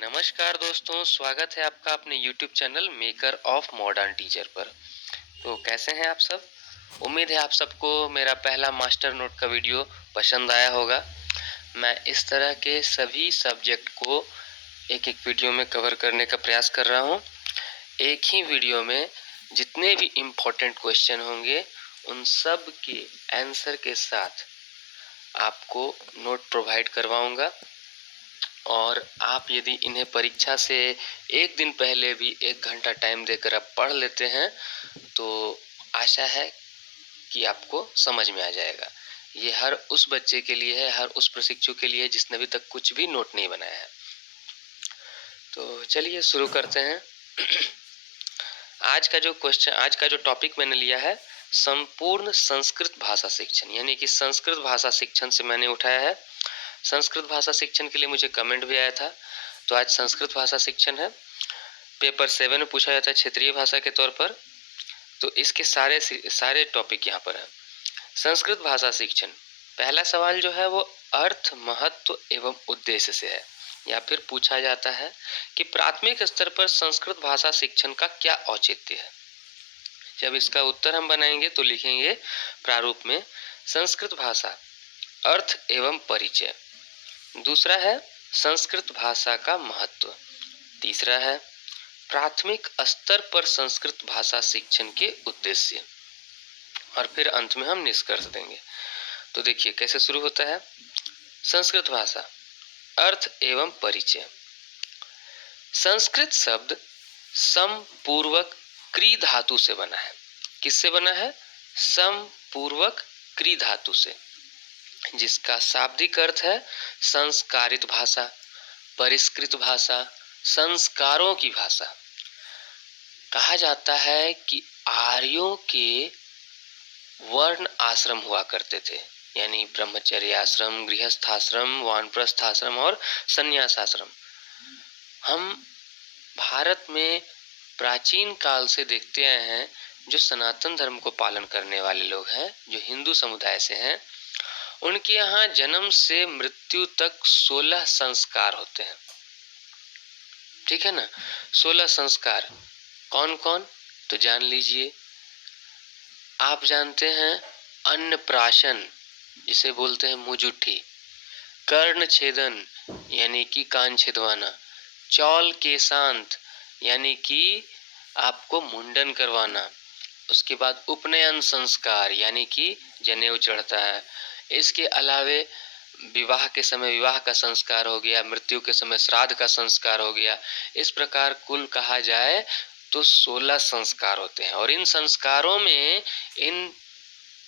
नमस्कार दोस्तों, स्वागत है आपका अपने YouTube channel maker of modern teacher पर। तो कैसे हैं आप सब? उम्मीद है आप सबको मेरा पहला मास्टर नोट का वीडियो पसंद आया होगा। मैं इस तरह के सभी सब्जेक्ट को एक-एक वीडियो में कवर करने का प्रयास कर रहा हूँ। एक ही वीडियो में जितने भी इम्पोर्टेंट क्वेश्चन होंगे, उन सब के आंसर के साथ आपको नोट प्रोवाइड करवाऊँगा। और आप यदि इन्हें परीक्षा से एक दिन पहले भी 1 घंटा टाइम देकर आप पढ़ लेते हैं, तो आशा है कि आपको समझ में आ जाएगा। ये हर उस बच्चे के लिए है, हर उस प्रशिक्षु के लिए जिसने अभी तक कुछ भी नोट नहीं बनाया है। तो चलिए शुरू करते हैं। आज का जो टॉपिक मैंने लिया है, संपूर्ण संस्कृत भाषा शिक्षण, यानी कि संस्कृत भाषा शिक्षण से मैंने उठाया है। संस्कृत भाषा शिक्षण के लिए मुझे कमेंट भी आया था, तो आज संस्कृत भाषा शिक्षण है। पेपर 7 में पूछा जाता है क्षेत्रीय भाषा के तौर पर, तो इसके सारे टॉपिक यहाँ पर हैं। संस्कृत भाषा शिक्षण, पहला सवाल जो है वो अर्थ, महत्व एवं उद्देश्य से है, या फिर पूछा जाता है कि प्राथमिक स्तर पर संस्कृत भाषा शिक्षण का क्या औचित्य है। जब इसका उत्तर हम बनाएंगे तो लिखेंगे प्रारूप में संस्कृत भाषा अर्थ एवं परिचय। दूसरा है संस्कृत भाषा का महत्व। तीसरा है प्राथमिक स्तर पर संस्कृत भाषा शिक्षण के उद्देश्य। और फिर अंत में हम निष्कर्ष देंगे। तो देखिए कैसे शुरू होता है। संस्कृत भाषा अर्थ एवं परिचय। संस्कृत शब्द सम पूर्वक क्री धातु से बना है। किससे बना है? सम पूर्वक क्री धातु से, जिसका शाब्दिक अर्थ है संस्कारित भाषा, परिष्कृत भाषा, संस्कारों की भाषा। कहा जाता है कि आर्यों के वर्ण आश्रम हुआ करते थे, यानी ब्रह्मचर्य आश्रम, गृहस्थाश्रम, वानप्रस्थाश्रम और संन्यास आश्रम। हम भारत में प्राचीन काल से देखते आए हैं, जो सनातन धर्म को पालन करने वाले लोग हैं, जो हिंदू समुदाय से हैं, उनके यहाँ जन्म से मृत्यु तक 16 संस्कार होते हैं। ठीक है ना? 16 संस्कार कौन कौन? तो जान लीजिए। आप जानते हैं अन्नप्राशन, जिसे बोलते हैं मुंह-जुट्ठी, कर्ण छेदन यानी कि कान छिदवाना, चौल केशांत यानी कि आपको मुंडन करवाना, उसके बाद उपनयन संस्कार यानी कि जनेऊ चढ़ता है। इसके अलावे विवाह के समय विवाह का संस्कार हो गया, मृत्यु के समय श्राद्ध का संस्कार हो गया। इस प्रकार कुल कहा जाए तो 16 संस्कार होते हैं। और इन संस्कारों में इन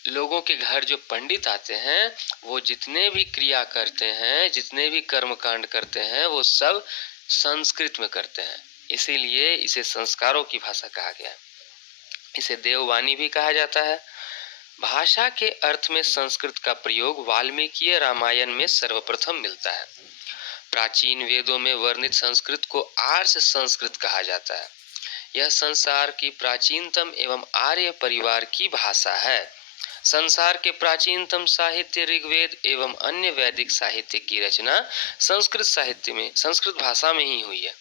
लोगों के घर जो पंडित आते हैं, वो जितने भी क्रिया करते हैं, जितने भी कर्म कांड करते हैं, वो सब संस्कृत में करते हैं। इसीलिए इसे संस्कारों की भाषा कहा गया है। इसे देववाणी भी कहा जाता है। भाषा के अर्थ में संस्कृत का प्रयोग वाल्मीकि रामायण में सर्वप्रथम मिलता है। प्राचीन वेदों में वर्णित संस्कृत को आर्ष संस्कृत कहा जाता है। यह संसार की प्राचीनतम एवं आर्य परिवार की भाषा है। संसार के प्राचीनतम साहित्य ऋग्वेद एवं अन्य वैदिक साहित्य की रचना संस्कृत भाषा में ही हुई है।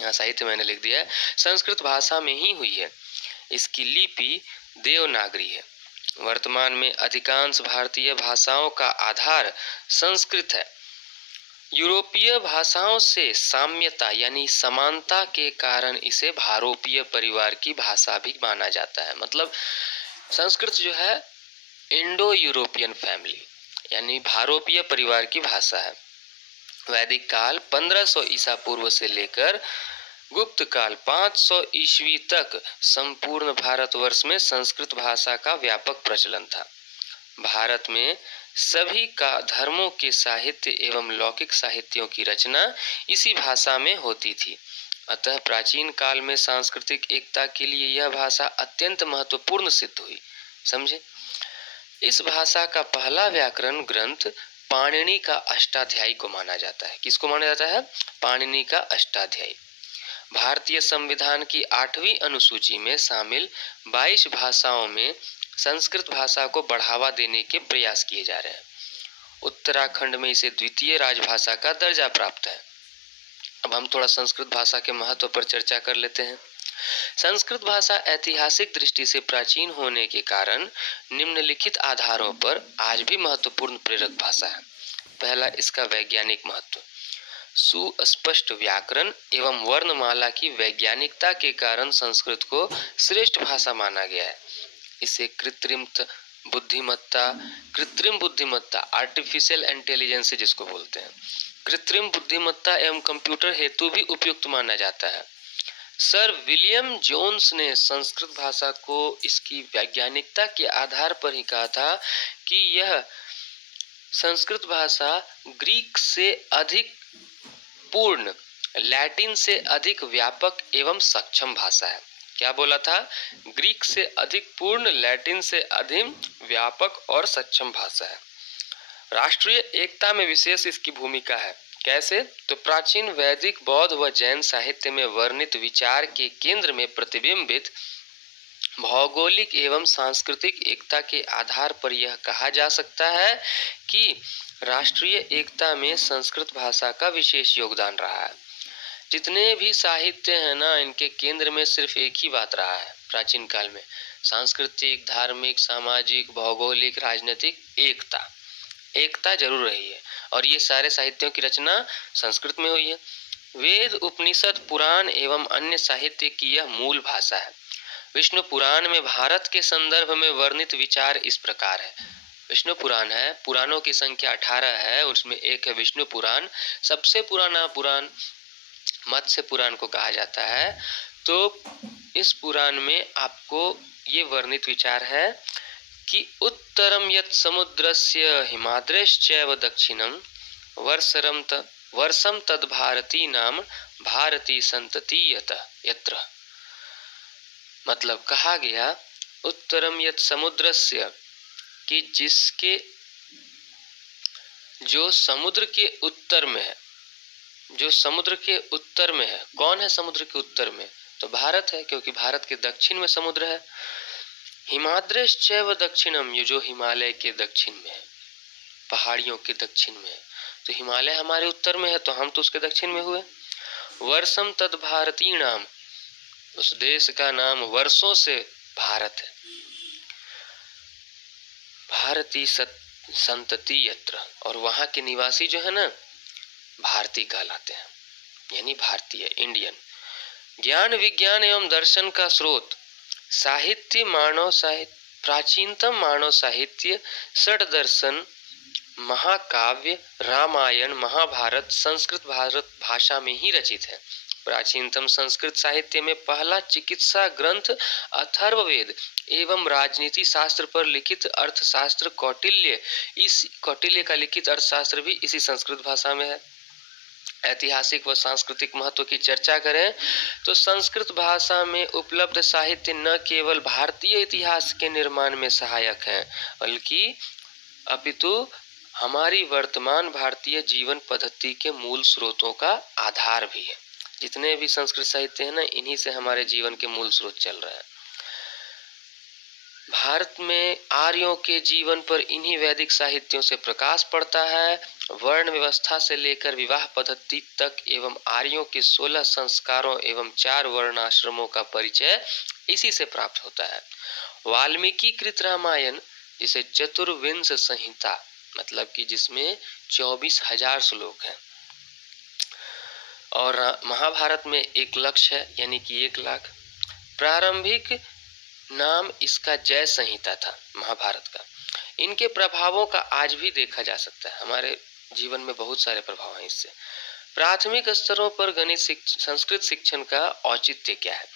यहाँ साहित्य मैंने लिख दिया है, संस्कृत भाषा में ही हुई है। इसकी लिपि देवनागरी है। वर्तमान में अधिकांश भारतीय भाषाओं का आधार संस्कृत है। यूरोपीय भाषाओं से साम्यता यानी समानता के कारण इसे भारोपीय परिवार की भाषा भी माना जाता है। मतलब संस्कृत जो है इंडो यूरोपियन फैमिली यानी भारोपीय परिवार की भाषा है। वैदिक काल 1500 ईसा पूर्व से लेकर गुप्त काल 500 ईस्वी तक संपूर्ण भारतवर्ष में संस्कृत भाषा का व्यापक प्रचलन था। भारत में सभी का धर्मों के साहित्य एवं लौकिक साहित्यों की रचना इसी भाषा में होती थी। अतः प्राचीन काल में सांस्कृतिक एकता के लिए यह भाषा अत्यंत महत्वपूर्ण सिद्ध हुई। समझे? इस भाषा का पहला व्याकरण ग्रंथ पाणिनि का अष्टाध्यायी को माना जाता है। किसको माना जाता है? पाणिनि का अष्टाध्यायी। भारतीय संविधान की 8वीं अनुसूची में शामिल 22 भाषाओं में संस्कृत भाषा को बढ़ावा देने के प्रयास किए जा रहे हैं। उत्तराखंड में इसे द्वितीय राजभाषा का दर्जा प्राप्त है। अब हम थोड़ा संस्कृत भाषा के महत्व पर चर्चा कर लेते हैं। संस्कृत भाषा ऐतिहासिक दृष्टि से प्राचीन होने के कारण निम्नलिखित आधारों पर आज भी महत्वपूर्ण प्रेरक भाषा है। पहला, इसका वैज्ञानिक महत्व। सुस्पष्ट व्याकरण एवं वर्णमाला की वैज्ञानिकता के कारण संस्कृत को श्रेष्ठ भाषा माना गया है। इसे कृत्रिम बुद्धिमत्ता आर्टिफिशियल इंटेलिजेंस जिसको बोलते हैं, कृत्रिम बुद्धिमत्ता एवं कंप्यूटर हेतु भी उपयुक्त माना जाता है। सर विलियम जोन्स ने संस्कृत भाषा को इसकी वैज्ञानिकता के आधार पर ही कहा था कि यह संस्कृत भाषा ग्रीक से अधिक पूर्ण, लैटिन से अधिक व्यापक एवं सक्षम भाषा है। क्या बोला था? ग्रीक से अधिक पूर्ण, लैटिन से अधिक व्यापक और सक्षम भाषा है। राष्ट्रीय एकता में विशेष इसकी भूमिका है। कैसे? तो प्राचीन वैदिक, बौद्ध व जैन साहित्य में वर्णित विचार के केंद्र में प्रतिबिंबित भौगोलिक एवं सांस्कृतिक एकता के आधार पर यह कहा जा सकता है कि राष्ट्रीय एकता में संस्कृत भाषा का विशेष योगदान रहा है। जितने भी साहित्य है ना, इनके केंद्र में सिर्फ एक ही बात रहा है प्राचीन काल में, सांस्कृतिक, धार्मिक, सामाजिक, भौगोलिक, राजनीतिक एकता जरूर रही है। और ये सारे साहित्यों की रचना संस्कृत में हुई है। वेद, उपनिषद, पुराण एवं अन्य साहित्य की यह मूल भाषा है। विष्णु पुराण में भारत के संदर्भ में वर्णित विचार इस प्रकार है। विष्णु पुराण है, पुराणों की संख्या 18 है, उसमें एक है विष्णु पुराण। सबसे पुराना पुराण मत्स्य पुराण को कहा जाता है। तो इस पुराण में आपको ये वर्णित विचार है कि उत्तरम यत् समुद्रस्य हिमाद्रेश्चैव दक्षिणम वर्षम तद भारती नाम भारती संतति यत्र। मतलब कहा गया उत्तरम यत् समुद्रस्य, कि जिसके जो समुद्र के उत्तर में है, जो समुद्र के उत्तर में है। कौन है समुद्र के उत्तर में? तो भारत है, क्योंकि भारत के दक्षिण में समुद्र है। हिमाद्रेश्चैव दक्षिणम, ये जो हिमालय के दक्षिण में है, पहाड़ियों के दक्षिण में है। तो हिमालय हमारे उत्तर में है, तो हम तो उसके दक्षिण में हुए। वर्षम तद भारती नाम, उस देश का नाम वर्षों से भारत है। भारती संतति यत्र, और वहां के निवासी जो है ना, भारतीय कहलाते हैं, यानी भारतीय, इंडियन। ज्ञान, विज्ञान एवं दर्शन का स्रोत, साहित्य, मानव साहित्य, प्राचीनतम मानव साहित्य, षड दर्शन, महाकाव्य, रामायण, महाभारत संस्कृत भारत भाषा में ही रचित है। प्राचीनतम संस्कृत साहित्य में पहला चिकित्सा ग्रंथ अथर्ववेद एवं राजनीति शास्त्र पर लिखित अर्थशास्त्र कौटिल्य, इस कौटिल्य का लिखित अर्थशास्त्र भी इसी संस्कृत भाषा में है। ऐतिहासिक व सांस्कृतिक महत्व की चर्चा करें तो संस्कृत भाषा में उपलब्ध साहित्य न केवल भारतीय इतिहास के निर्माण में सहायक है, बल्कि अपितु हमारी वर्तमान भारतीय जीवन पद्धति के मूल स्रोतों का आधार भी है। जितने भी संस्कृत साहित्य है ना, इन्हीं से हमारे जीवन के मूल स्रोत चल रहे हैं। भारत में आर्यों के जीवन पर इन्हीं वैदिक साहित्यों से प्रकाश पड़ता है। वर्ण व्यवस्था से लेकर विवाह पद्धति तक एवं आर्यों के 16 संस्कारों एवं 4 वर्णाश्रमों का परिचय इसी से प्राप्त होता है। वाल्मीकि कृत रामायण, जिसे चतुर्विंश संहिता, मतलब कि जिसमें 24,000 श्लोक हैं, और महाभारत में 1 लक्ष है, यानी कि 1 लाख। प्रारंभिक नाम इसका जय संहिता था महाभारत का। इनके प्रभावों का आज भी देखा जा सकता है, हमारे जीवन में बहुत सारे प्रभाव हैं इससे। प्राथमिक स्तरों पर गणित संस्कृत शिक्षण का औचित्य क्या है?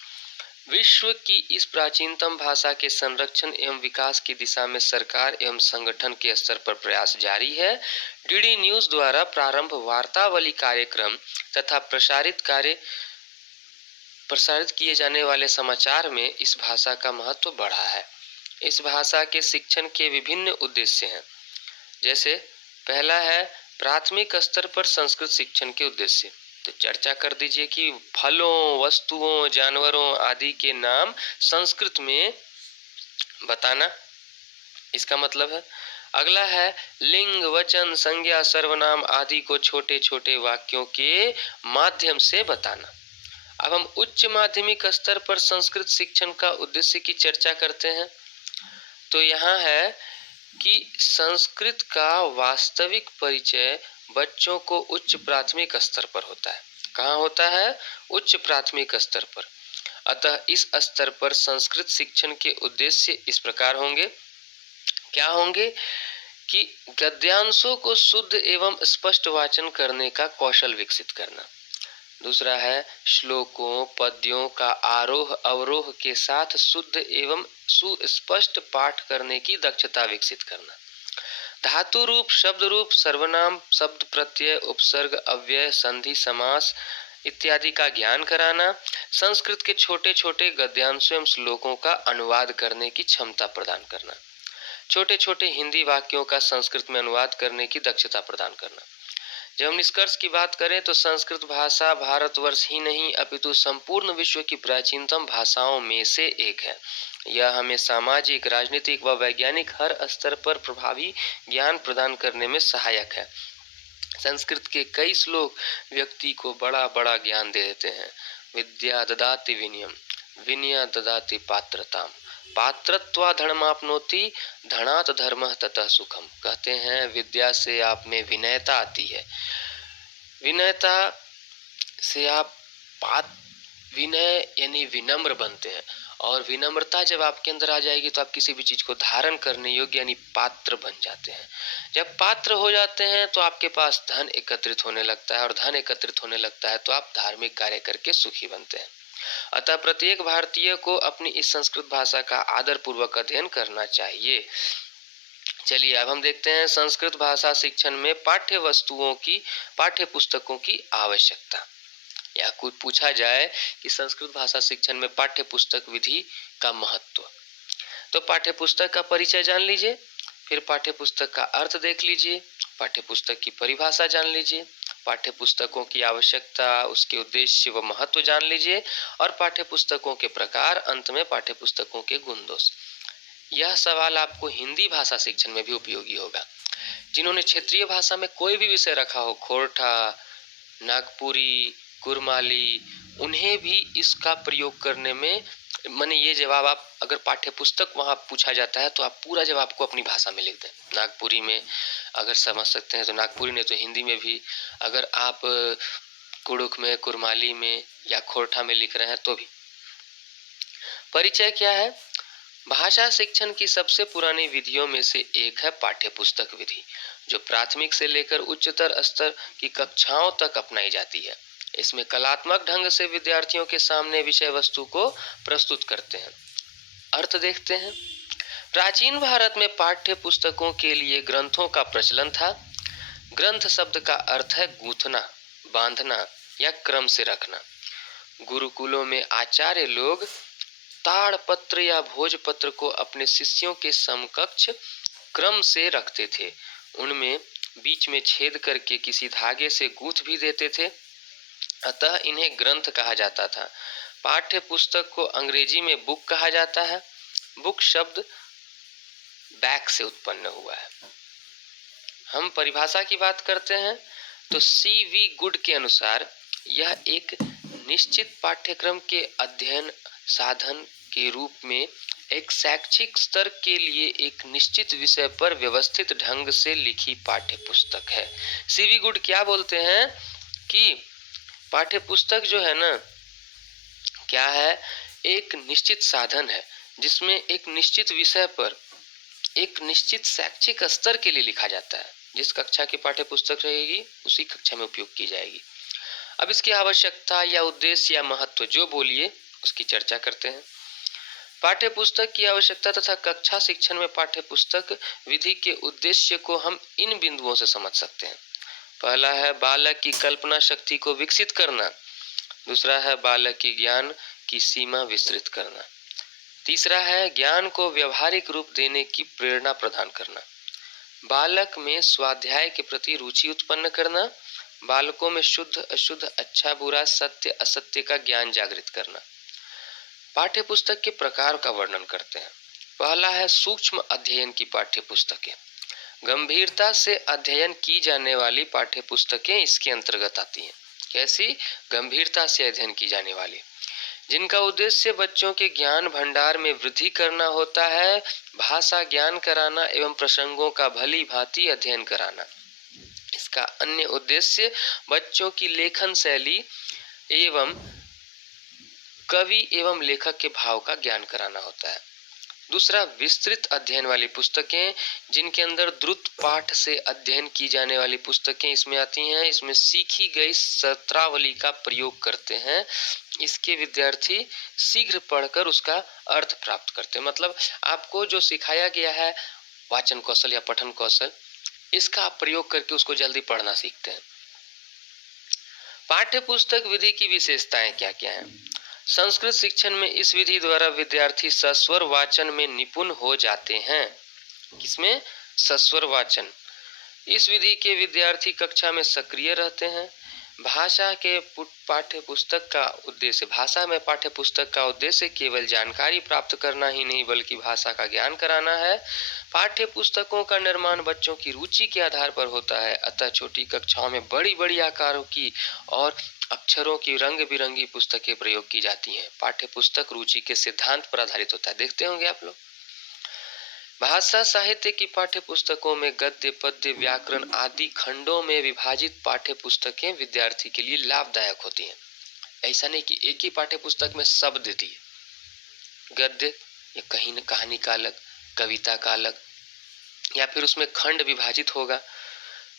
विश्व की इस प्राचीनतम भाषा के संरक्षण एवं विकास की दिशा में सरकार एवं संगठन के स्तर पर प्रयास जारी है। डीडी न्यूज द्वारा प्रारंभ वार्तावली कार्यक्रम तथा प्रसारित किए जाने वाले समाचार में इस भाषा का महत्व बढ़ा है। इस भाषा के शिक्षण के विभिन्न उद्देश्य हैं। जैसे पहला है प्राथमिक स्तर पर संस्कृत शिक्षण के उद्देश्य। तो चर्चा कर दीजिए कि फलों, वस्तुओं, जानवरों आदि के नाम संस्कृत में बताना, इसका मतलब है। अगला है लिंग, वचन, संज्ञा, सर्वनाम आदि को छोटे छोटे वाक्यों के माध्यम से बताना। अब हम उच्च माध्यमिक स्तर पर संस्कृत शिक्षण का उद्देश्य की चर्चा करते हैं। तो यहाँ है कि संस्कृत का वास्तविक परिचय बच्चों को उच्च प्राथमिक स्तर पर होता है। कहाँ होता है? उच्च प्राथमिक स्तर पर। अतः इस स्तर पर संस्कृत शिक्षण के उद्देश्य इस प्रकार होंगे। क्या होंगे? कि गद्यांशों को शुद्ध एवं स्पष्ट वाचन करने का कौशल विकसित करना। दूसरा है श्लोकों, पद्यों का आरोह अवरोह के साथ शुद्ध एवं सुस्पष्ट पाठ करने की दक्षता विकसित करना। धातु रूप, शब्द रूप, सर्वनाम, शब्द प्रत्यय, उपसर्ग, अव्यय, संधि, समास इत्यादि का ज्ञान कराना। संस्कृत के छोटे छोटे गद्यांशों एवं श्लोकों का अनुवाद करने की क्षमता प्रदान करना। छोटे छोटे हिंदी वाक्यों का संस्कृत में अनुवाद करने की दक्षता प्रदान करना। जब हम निष्कर्ष की बात करें तो संस्कृत भाषा भारतवर्ष ही नहीं अपितु संपूर्ण विश्व की प्राचीनतम भाषाओं में से एक है। यह हमें सामाजिक, राजनीतिक व वैज्ञानिक हर स्तर पर प्रभावी ज्ञान प्रदान करने में सहायक है। संस्कृत के कई श्लोक व्यक्ति को बड़ा बड़ा ज्ञान दे देते हैं। विद्या ददाति विनयम, विनय ददाति पात्रताम, पात्रत्वा धर्माप्नोति, धनात् धर्मः ततः सुखम। कहते हैं विद्या से आप में विनयता आती है, विनयता से आप विनय यानी विनम्र बनते हैं, और विनम्रता जब आपके अंदर आ जाएगी तो आप किसी भी चीज को धारण करने योग्य यानी पात्र बन जाते हैं। जब पात्र हो जाते हैं तो आपके पास धन एकत्रित होने लगता है, और धन एकत्रित होने लगता है तो आप धार्मिक कार्य करके सुखी बनते हैं। अतः प्रत्येक भारतीय को अपनी इस संस्कृत भाषा का आदर पूर्वक अध्ययन करना चाहिए। चलिए अब हम देखते हैं संस्कृत भाषा शिक्षण में पाठ्य वस्तुओं की, पाठ्य पुस्तकों की आवश्यकता। या कुछ पूछा जाए कि संस्कृत भाषा शिक्षण में पाठ्य पुस्तक विधि का महत्व, तो पाठ्य पुस्तक का परिचय जान लीजिए, फिर पाठ्य पुस्तक का अर्थ देख लीजिए, पाठ्य पुस्तक की परिभाषा जान लीजिए, पाठ्य पुस्तकों की आवश्यकता, उसके उद्देश्य व महत्व जान लीजिए, और पाठ्य पुस्तकों के प्रकार, अंत में पाठ्य पुस्तकों के गुण दोष। यह सवाल आपको हिंदी भाषा शिक्षण में भी उपयोगी होगा। जिन्होंने क्षेत्रीय भाषा में कोई भी विषय रखा हो, खोरठा, नागपुरी, कुरमाली, उन्हें भी इसका प्रयोग करने में, माने ये जवाब आप अगर पाठ्य पुस्तक वहाँ पूछा जाता है तो आप पूरा जवाब को अपनी भाषा में लिख दें। नागपुरी में अगर समझ सकते हैं तो नागपुरी, नहीं तो हिंदी में भी, अगर आप कुड़ुख में, कुरमाली में या खोरठा में लिख रहे हैं तो भी। परिचय क्या है? भाषा शिक्षण की सबसे पुरानी विधियों में से एक है पाठ्य पुस्तक विधि, जो प्राथमिक से लेकर उच्चतर स्तर की कक्षाओं तक अपनाई जाती है। इसमें कलात्मक ढंग से विद्यार्थियों के सामने विषय वस्तु को प्रस्तुत करते हैं। अर्थ देखते हैं। प्राचीन भारत में पाठ्य पुस्तकों के लिए ग्रंथों का प्रचलन था। ग्रंथ शब्द का अर्थ है गूंथना, बांधना या क्रम से रखना। गुरुकुलों में आचार्य लोग ताड़पत्र या भोजपत्र को अपने शिष्यों के समकक्ष क्रम से रखते थे। उनमें बीच में छेद करके किसी धागे से गूंथ भी देते थे, अतः इन्हें ग्रंथ कहा जाता था। पाठ्य पुस्तक को अंग्रेजी में बुक कहा जाता है। बुक शब्द बैक से उत्पन्न हुआ है। हम परिभाषा की बात करते हैं तो सी.वी. गुड के अनुसार यह एक निश्चित पाठ्यक्रम के अध्ययन साधन के रूप में एक शैक्षिक स्तर के लिए एक निश्चित विषय पर व्यवस्थित ढंग से लिखी पाठ्य पुस्तक है। सी.वी. गुड क्या बोलते हैं कि पाठ्य पुस्तक जो है ना, क्या है, एक निश्चित साधन है जिसमें एक निश्चित विषय पर एक निश्चित शैक्षिक स्तर के लिए लिखा जाता है। जिस कक्षा की पाठ्य पुस्तक रहेगी उसी कक्षा में उपयोग की जाएगी। अब इसकी आवश्यकता या उद्देश्य या महत्व जो बोलिए उसकी चर्चा करते हैं। पाठ्य पुस्तक की आवश्यकता तथा कक्षा शिक्षण में पाठ्य पुस्तक विधि के उद्देश्य को हम इन बिंदुओं से समझ सकते हैं। पहला है बालक की कल्पना शक्ति को विकसित करना। दूसरा है बालक की ज्ञान की सीमा विस्तृत करना। तीसरा है ज्ञान को व्यवहारिक रूप देने की प्रेरणा प्रदान करना। बालक में स्वाध्याय के प्रति रुचि उत्पन्न करना। बालकों में शुद्ध अशुद्ध, अच्छा बुरा, सत्य असत्य का ज्ञान जागृत करना। पाठ्य पुस्तक के प्रकार का वर्णन करते हैं। पहला है सूक्ष्म अध्ययन की पाठ्य पुस्तकें। गंभीरता से अध्ययन की जाने वाली पाठ्य पुस्तकें इसके अंतर्गत आती हैं। कैसी? गंभीरता से अध्ययन की जाने वाली, जिनका उद्देश्य बच्चों के ज्ञान भंडार में वृद्धि करना होता है, भाषा ज्ञान कराना एवं प्रसंगों का भली भांति अध्ययन कराना। इसका अन्य उद्देश्य बच्चों की लेखन शैली एवं कवि एवं लेखक के भाव का ज्ञान कराना होता है। दूसरा, विस्तृत अध्ययन वाली पुस्तकें, जिनके अंदर द्रुत पाठ से अध्ययन की जाने वाली पुस्तकें इसमें आती हैं। इसमें सीखी गई सत्रावली का प्रयोग करते हैं। इसके विद्यार्थी शीघ्र पढ़कर उसका अर्थ प्राप्त करते हैं। मतलब आपको जो सिखाया गया है वाचन कौशल या पठन कौशल, इसका प्रयोग करके उसको जल्दी पढ़ना सीखते हैं। पाठ्य पुस्तक विधि की विशेषताएं क्या क्या हैं? संस्कृत शिक्षण में इस विधि द्वारा विद्यार्थी सस्वर वाचन में निपुण हो जाते हैं। किसमें? सस्वर वाचन। इस विधि के विद्यार्थी कक्षा में सक्रिय रहते हैं। भाषा के पाठ्य पुस्तक का उद्देश्य भाषा में पाठ्य पुस्तक का उद्देश्य केवल जानकारी प्राप्त करना ही नहीं बल्कि भाषा का ज्ञान कराना है। पाठ्य पुस्तकों का निर्माण बच्चों की रुचि के आधार पर होता है, अतः छोटी कक्षाओं में बड़ी बड़ी आकारों की और अक्षरों की रंग बिरंगी पुस्तकें प्रयोग की जाती हैं। पाठ्य पुस्तक रुचि के सिद्धांत पर आधारित होता है। देखते होंगे आप लोग, भाषा साहित्य की पाठ्य पुस्तकों में गद्य पद्य व्याकरण आदि खंडों में विभाजित पाठ्य पुस्तकें विद्यार्थी के लिए लाभदायक होती हैं। ऐसा नहीं कि एक ही पाठ्य पुस्तक में शब्द दिए, गद्य या कहीं न कहानी का अलग, कविता का अलग, या फिर उसमें खंड विभाजित होगा।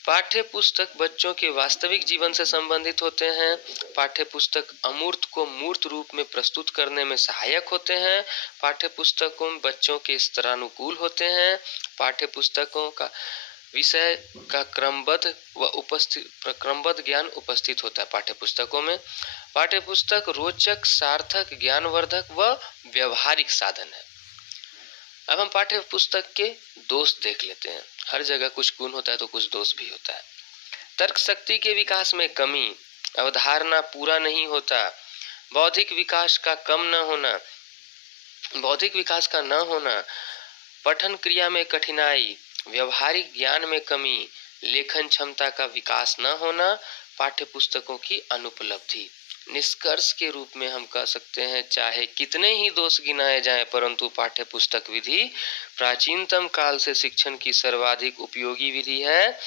पाठ्य पुस्तक बच्चों के वास्तविक जीवन से संबंधित होते हैं। पाठ्य पुस्तक अमूर्त को मूर्त रूप में प्रस्तुत करने में सहायक होते हैं। पाठ्य पुस्तकों में बच्चों के स्तरानुकूल होते हैं। पाठ्य पुस्तकों का विषय का क्रमबद्ध ज्ञान उपस्थित होता है पाठ्य पुस्तकों में। पाठ्य पुस्तक रोचक, सार्थक, ज्ञानवर्धक व व्यवहारिक साधन है। अब हम पाठ्य पुस्तक के दोष देख लेते हैं। हर जगह कुछ गुण होता है तो कुछ दोष भी होता है। तर्क शक्ति के विकास में कमी, अवधारणा पूरा नहीं होता, बौद्धिक विकास का न होना, पठन क्रिया में कठिनाई, व्यवहारिक ज्ञान में कमी, लेखन क्षमता का विकास न होना, पाठ्य पुस्तकों की अनुपलब्धि। निष्कर्ष के रूप में हम कह सकते हैं, चाहे कितने ही दोष गिनाए जाएं, परंतु पाठ्य पुस्तक विधि प्राचीनतम काल से शिक्षण की सर्वाधिक उपयोगी विधि है।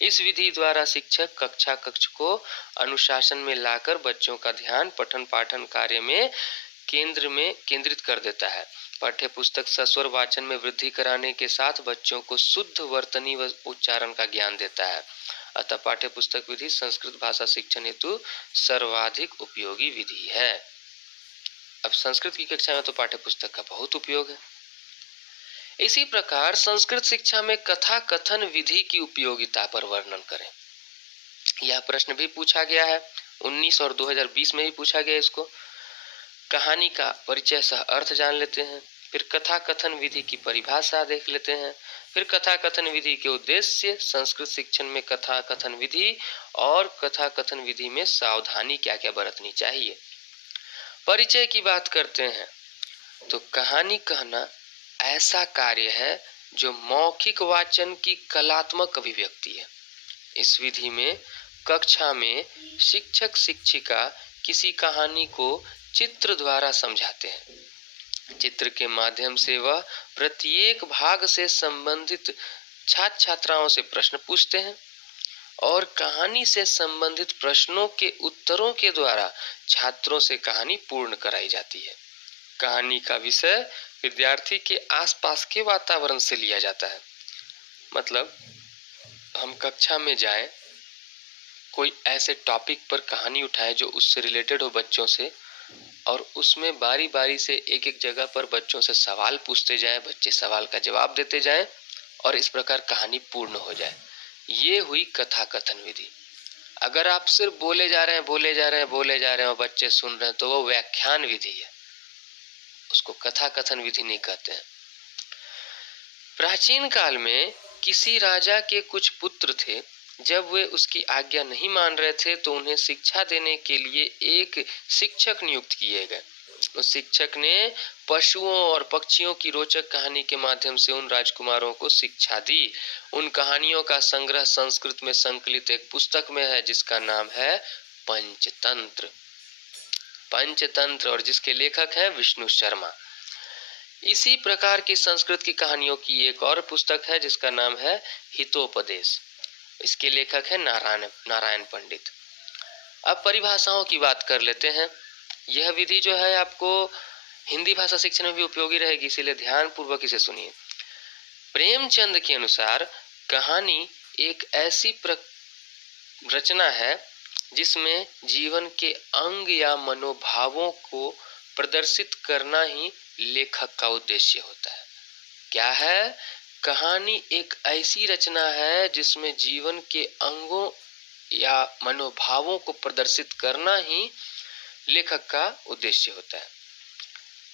इस विधि द्वारा शिक्षक कक्ष को अनुशासन में लाकर बच्चों का ध्यान पठन पाठन कार्य में केंद्रित कर देता है। पाठ्य पुस्तक सस्वर वाचन में वृद्धि कराने के साथ बच्चों को शुद्ध वर्तनी व उच्चारण का ज्ञान देता है। अतः पाठ्य पुस्तक विधि संस्कृत भाषा शिक्षण हेतु सर्वाधिक उपयोगी विधि है। अब संस्कृत की कक्षा में तो पाठ्य पुस्तक का बहुत उपयोग है। इसी प्रकार संस्कृत शिक्षा में कथा कथन विधि की उपयोगिता पर वर्णन करें। यह प्रश्न भी पूछा गया है 19 और 2020 में भी पूछा गया। इसको कहानी का परिचय सह अर्थ जान लेते हैं, फिर कथा कथन विधि की परिभाषा देख लेते हैं, फिर कथा कथन विधि के उद्देश्य, संस्कृत शिक्षण में कथा कथन विधि और कथा कथन विधि में सावधानी क्या क्या बरतनी चाहिए। परिचय की बात करते हैं तो कहानी कहना ऐसा कार्य है जो मौखिक वाचन की कलात्मक अभिव्यक्ति है। इस विधि में कक्षा में शिक्षक शिक्षिका किसी कहानी को चित्र द्वारा समझाते हैं। चित्र के माध्यम से वह प्रत्येक भाग से संबंधित छात्र छात्राओं से प्रश्न पूछते हैं और कहानी से संबंधित प्रश्नों के उत्तरों के द्वारा छात्रों से कहानी पूर्ण कराई जाती है। कहानी का विषय विद्यार्थी के आसपास के वातावरण से लिया जाता है। मतलब हम कक्षा में जाएं, कोई ऐसे टॉपिक पर कहानी उठाए जो उससे रिलेटेड हो बच्चों से, और उसमें बारी बारी से एक एक जगह पर बच्चों से सवाल पूछते जाएं, बच्चे सवाल का जवाब देते जाएं और इस प्रकार कहानी पूर्ण हो जाए। ये हुई कथा कथन विधि। अगर आप सिर्फ बोले जा रहे हैं और बच्चे सुन रहे हैं तो वो व्याख्यान विधि है, उसको कथा कथन विधि नहीं कहते हैं। प्राचीन काल में किसी राजा के कुछ पुत्र थे। जब वे उसकी आज्ञा नहीं मान रहे थे तो उन्हें शिक्षा देने के लिए एक शिक्षक नियुक्त किए गए। उस शिक्षक ने पशुओं और पक्षियों की रोचक कहानी के माध्यम से उन राजकुमारों को शिक्षा दी। उन कहानियों का संग्रह संस्कृत में संकलित एक पुस्तक में है जिसका नाम है पंचतंत्र। पंचतंत्र, और जिसके लेखक हैं विष्णु शर्मा। इसी प्रकार की संस्कृत की कहानियों की एक और पुस्तक है जिसका नाम है हितोपदेश। इसके लेखक है नारायण पंडित। अब परिभाषाओं की बात कर लेते हैं। यह विधि जो है आपको हिंदी भाषा शिक्षण में भी उपयोगी रहेगी, इसीलिए ध्यान पूर्वक इसे सुनिए। प्रेमचंद के अनुसार कहानी एक ऐसी रचना है जिसमें जीवन के अंग या मनोभावों को प्रदर्शित करना ही लेखक का उद्देश्य होता है। क्या है? कहानी एक ऐसी रचना है जिसमें जीवन के अंगों या मनोभावों को प्रदर्शित करना ही लेखक का उद्देश्य होता है।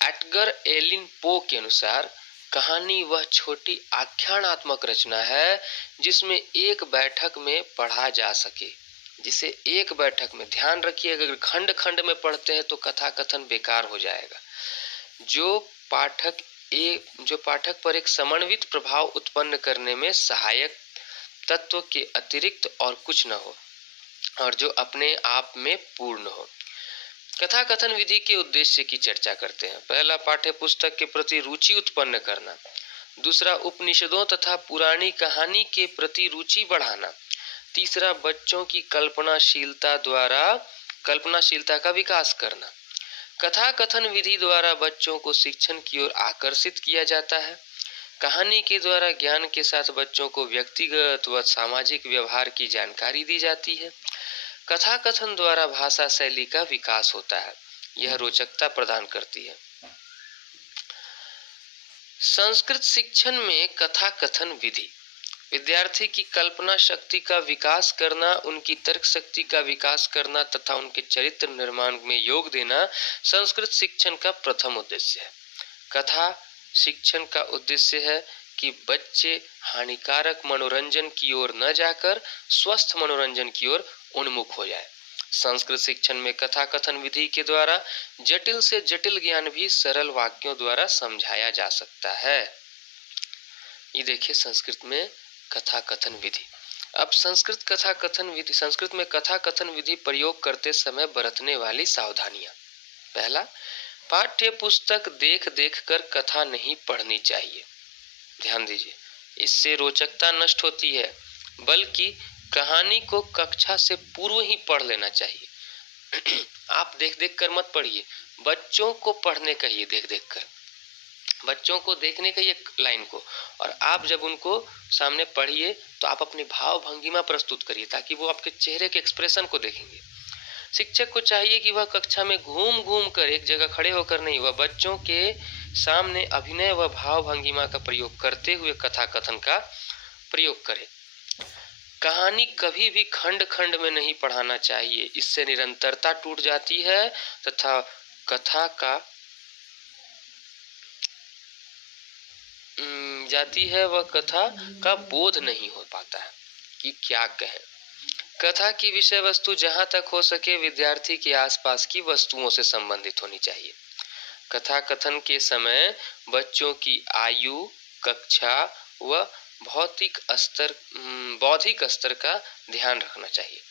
एडगर एलिन पो के अनुसार कहानी वह छोटी आख्यानात्मक रचना है जिसमें एक बैठक में पढ़ा जा सके, जिसे एक बैठक में, ध्यान रखिए अगर खंड खंड में पढ़ते हैं तो कथा कथन बेकार हो जाएगा। जो पाठक पर एक समन्वित प्रभाव उत्पन्न करने में सहायक तत्व के अतिरिक्त और कुछ न हो और जो अपने आप में पूर्ण हो। कथा कथन विधि के उद्देश्य की चर्चा करते हैं। पहला, पाठ्य पुस्तक के प्रति रुचि उत्पन्न करना। दूसरा, उपनिषदों तथा पुरानी कहानी के प्रति रुचि बढ़ाना। तीसरा, बच्चों की कल्पनाशीलता का विकास करना। कथा कथन विधि द्वारा बच्चों को शिक्षण की ओर आकर्षित किया जाता है। कहानी के द्वारा ज्ञान के साथ बच्चों को व्यक्तिगत व सामाजिक व्यवहार की जानकारी दी जाती है। कथा कथन द्वारा भाषा शैली का विकास होता है, यह रोचकता प्रदान करती है। संस्कृत शिक्षण में कथा कथन विधि विद्यार्थी की कल्पना शक्ति का विकास करना, उनकी तर्क शक्ति का विकास करना तथा उनके चरित्र निर्माण में योग देना संस्कृत शिक्षण का प्रथम उद्देश्य है। कथा शिक्षण का उद्देश्य है कि बच्चे हानिकारक मनोरंजन की ओर न जाकर स्वस्थ मनोरंजन की ओर उन्मुख हो जाए। संस्कृत शिक्षण में कथा कथन विधि के द्वारा जटिल से जटिल ज्ञान भी सरल वाक्यों द्वारा समझाया जा सकता है। ये देखिए संस्कृत में कथा कथन विधि। अब संस्कृत में कथा कथन विधि प्रयोग करते समय बरतने वाली सावधानियां। पहला, पाठ्य पुस्तक देख देख कर कथा नहीं पढ़नी चाहिए। ध्यान दीजिए, इससे रोचकता नष्ट होती है, बल्कि कहानी को कक्षा से पूर्व ही पढ़ लेना चाहिए। आप देख देख कर मत पढ़िए, बच्चों को पढ़ने कहिए। देख देख कर बच्चों को देखने कहिए लाइन को, और आप जब उनको सामने पढ़िए तो आप अपनी भाव भंगिमा प्रस्तुत करिए ताकि वो आपके चेहरे के एक्सप्रेशन को देखेंगे। शिक्षक को चाहिए कि वह कक्षा में घूम घूम कर, एक जगह खड़े होकर नहीं, वह बच्चों के सामने अभिनय व भाव भंगिमा का प्रयोग करते हुए कथा कथन का प्रयोग करे। कहानी कभी भी खंड खंड में नहीं पढ़ाना चाहिए, इससे निरंतरता टूट जाती है तथा कथा का वह कथा का बोध नहीं हो पाता है कि क्या कहें। कथा की विषय वस्तु जहां तक हो सके विद्यार्थी के आसपास की वस्तुओं से संबंधित होनी चाहिए। कथा कथन के समय बच्चों की आयु, कक्षा व बौद्धिक स्तर का ध्यान रखना चाहिए।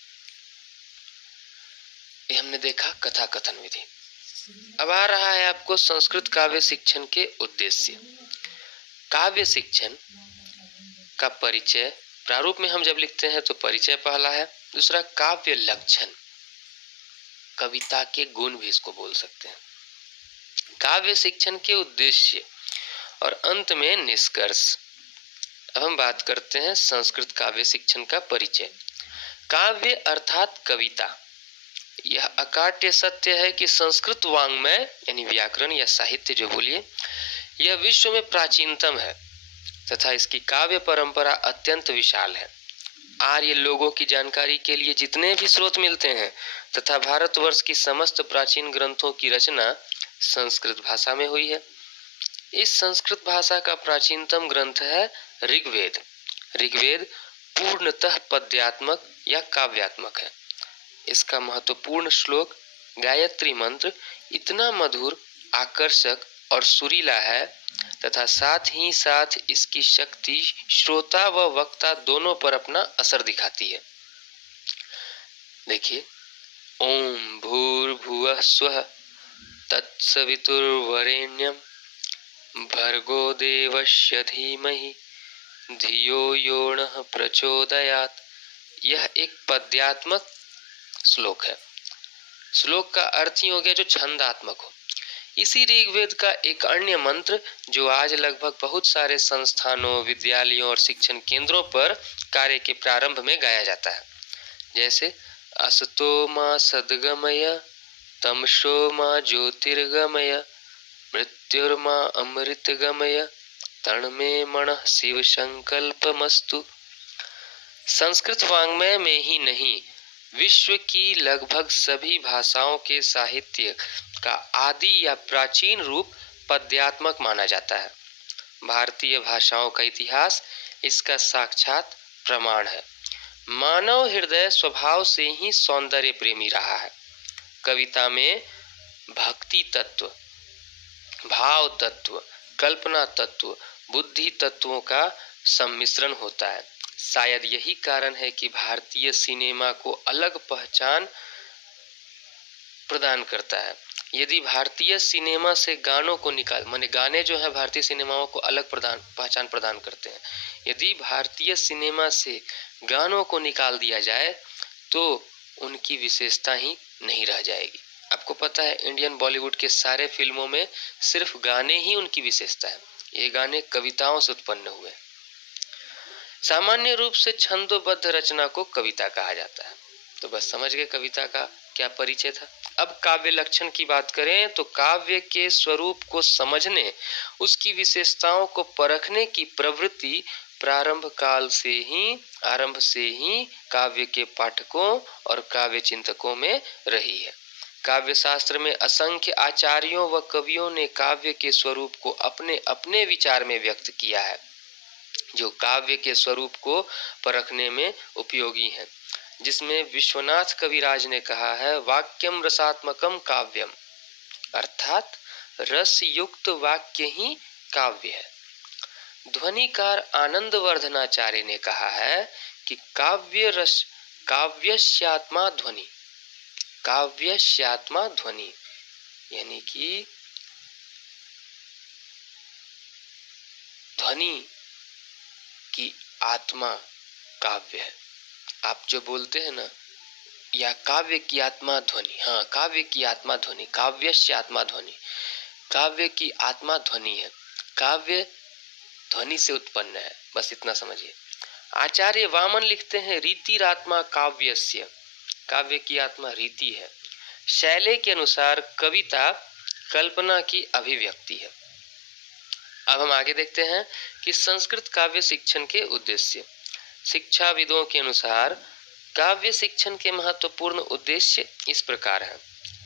ये हमने देखा कथा कथन विधि। अब आ रहा है आपको संस्कृत काव्य शिक्षण के उद्देश्य। काव्य शिक्षण का परिचय, प्रारूप में हम जब लिखते हैं तो परिचय पहला है। दूसरा, काव्य लक्षण, कविता के गुण भी इसको बोल सकते हैं। काव्य शिक्षण के उद्देश्य और अंत में निष्कर्ष। अब हम बात करते हैं संस्कृत काव्य शिक्षण का परिचय। काव्य अर्थात कविता। यह अकाट्य सत्य है कि संस्कृत वाङ्मय यानी व्याकरण या साहित्य जो बोलिए, यह विश्व में प्राचीनतम है तथा इसकी काव्य परंपरा अत्यंत विशाल है। आर्य लोगों की जानकारी के लिए जितने भी स्रोत मिलते हैं तथा भारतवर्ष की समस्त प्राचीन ग्रंथों की रचना संस्कृत भाषा में हुई है। इस संस्कृत भाषा का प्राचीनतम ग्रंथ है ऋग्वेद। ऋग्वेद पूर्णतः पद्यात्मक या काव्यात्मक है। इसका महत्वपूर्ण श्लोक गायत्री मंत्र इतना मधुर आकर्षक और सुरीला है तथा साथ ही साथ इसकी शक्ति श्रोता व वक्ता दोनों पर अपना असर दिखाती है। देखिए, ओम भूर्भुवः स्वः तत्सवितुर्वरेण्यं भर्गो देवस्य धीमहि धियो यो नः प्रचोदयात्। यह एक पद्यात्मक श्लोक है। श्लोक का अर्थ ही हो गया जो छंदात्मक हो। इसी ऋग्वेद का एक अन्य मंत्र जो आज लगभग बहुत सारे संस्थानों, विद्यालयों और शिक्षण केंद्रों पर कार्य के प्रारंभ में गाया जाता है, जैसे असतो मा सद्गमय तमसो मा ज्योतिर्गमय मृत्युर्मा अमृतगमय तन्मे मनः शिव संकल्पमस्तु। संस्कृत वाङ्मय में ही नहीं, विश्व की लगभग सभी भाषाओं के साहित्य का आदि या प्राचीन रूप पद्यात्मक माना जाता है। भारतीय भाषाओं का इतिहास इसका साक्षात प्रमाण है। मानव हृदय स्वभाव से ही सौंदर्य प्रेमी रहा है। कविता में भक्ति तत्व, भाव तत्व, कल्पना तत्व, बुद्धि तत्वों का सम्मिश्रण होता है। शायद यही कारण है कि भारतीय सिनेमा को अलग पहचान प्रदान करता है। यदि भारतीय सिनेमा से गानों को निकाल, माने गाने जो है भारतीय सिनेमाओं को अलग पहचान प्रदान करते हैं। यदि भारतीय सिनेमा से गानों को निकाल दिया जाए तो उनकी विशेषता ही नहीं रह जाएगी। आपको पता है, इंडियन बॉलीवुड के सारे फिल्मों में सिर्फ गाने ही उनकी विशेषता है। ये गाने कविताओं से उत्पन्न हुए। सामान्य रूप से छंदोबद्ध रचना को कविता कहा जाता है। तो बस समझ गए कविता का क्या परिचय था। अब काव्य लक्षण की बात करें तो काव्य के स्वरूप को समझने, उसकी विशेषताओं को परखने की प्रवृत्ति प्रारंभ से ही काव्य के पाठकों और काव्य चिंतकों में रही है। काव्य शास्त्र में असंख्य आचार्यों व कवियों ने काव्य के स्वरूप को अपने अपने विचार में व्यक्त किया है, जो काव्य के स्वरूप को परखने में उपयोगी है। जिसमें विश्वनाथ कविराज ने कहा है, वाक्यम रसात्मकम काव्यम, अर्थात रस युक्त वाक्य ही काव्य है। ध्वनिकार आनंद वर्धनाचार्य ने कहा है कि काव्यस्यात्मा ध्वनि, काव्यस्यात्मा ध्वनि, यानी कि ध्वनि की आत्मा काव्य है। आप जो बोलते हैं ना, या काव्य की आत्मा ध्वनि, हाँ, काव्य की आत्मा ध्वनि, काव्यस्य आत्मा ध्वनि, काव्य की आत्मा ध्वनि है। काव्य ध्वनि से उत्पन्न है, बस इतना समझिए। आचार्य वामन लिखते हैं, रीतिरात्मा काव्यस्य, काव्य की आत्मा रीति है। शैले के अनुसार कविता कल्पना की अभिव्यक्ति है। अब हम आगे देखते हैं कि संस्कृत काव्य शिक्षण के उद्देश्य। शिक्षाविदों के अनुसार काव्य शिक्षण के महत्वपूर्ण उद्देश्य इस प्रकार है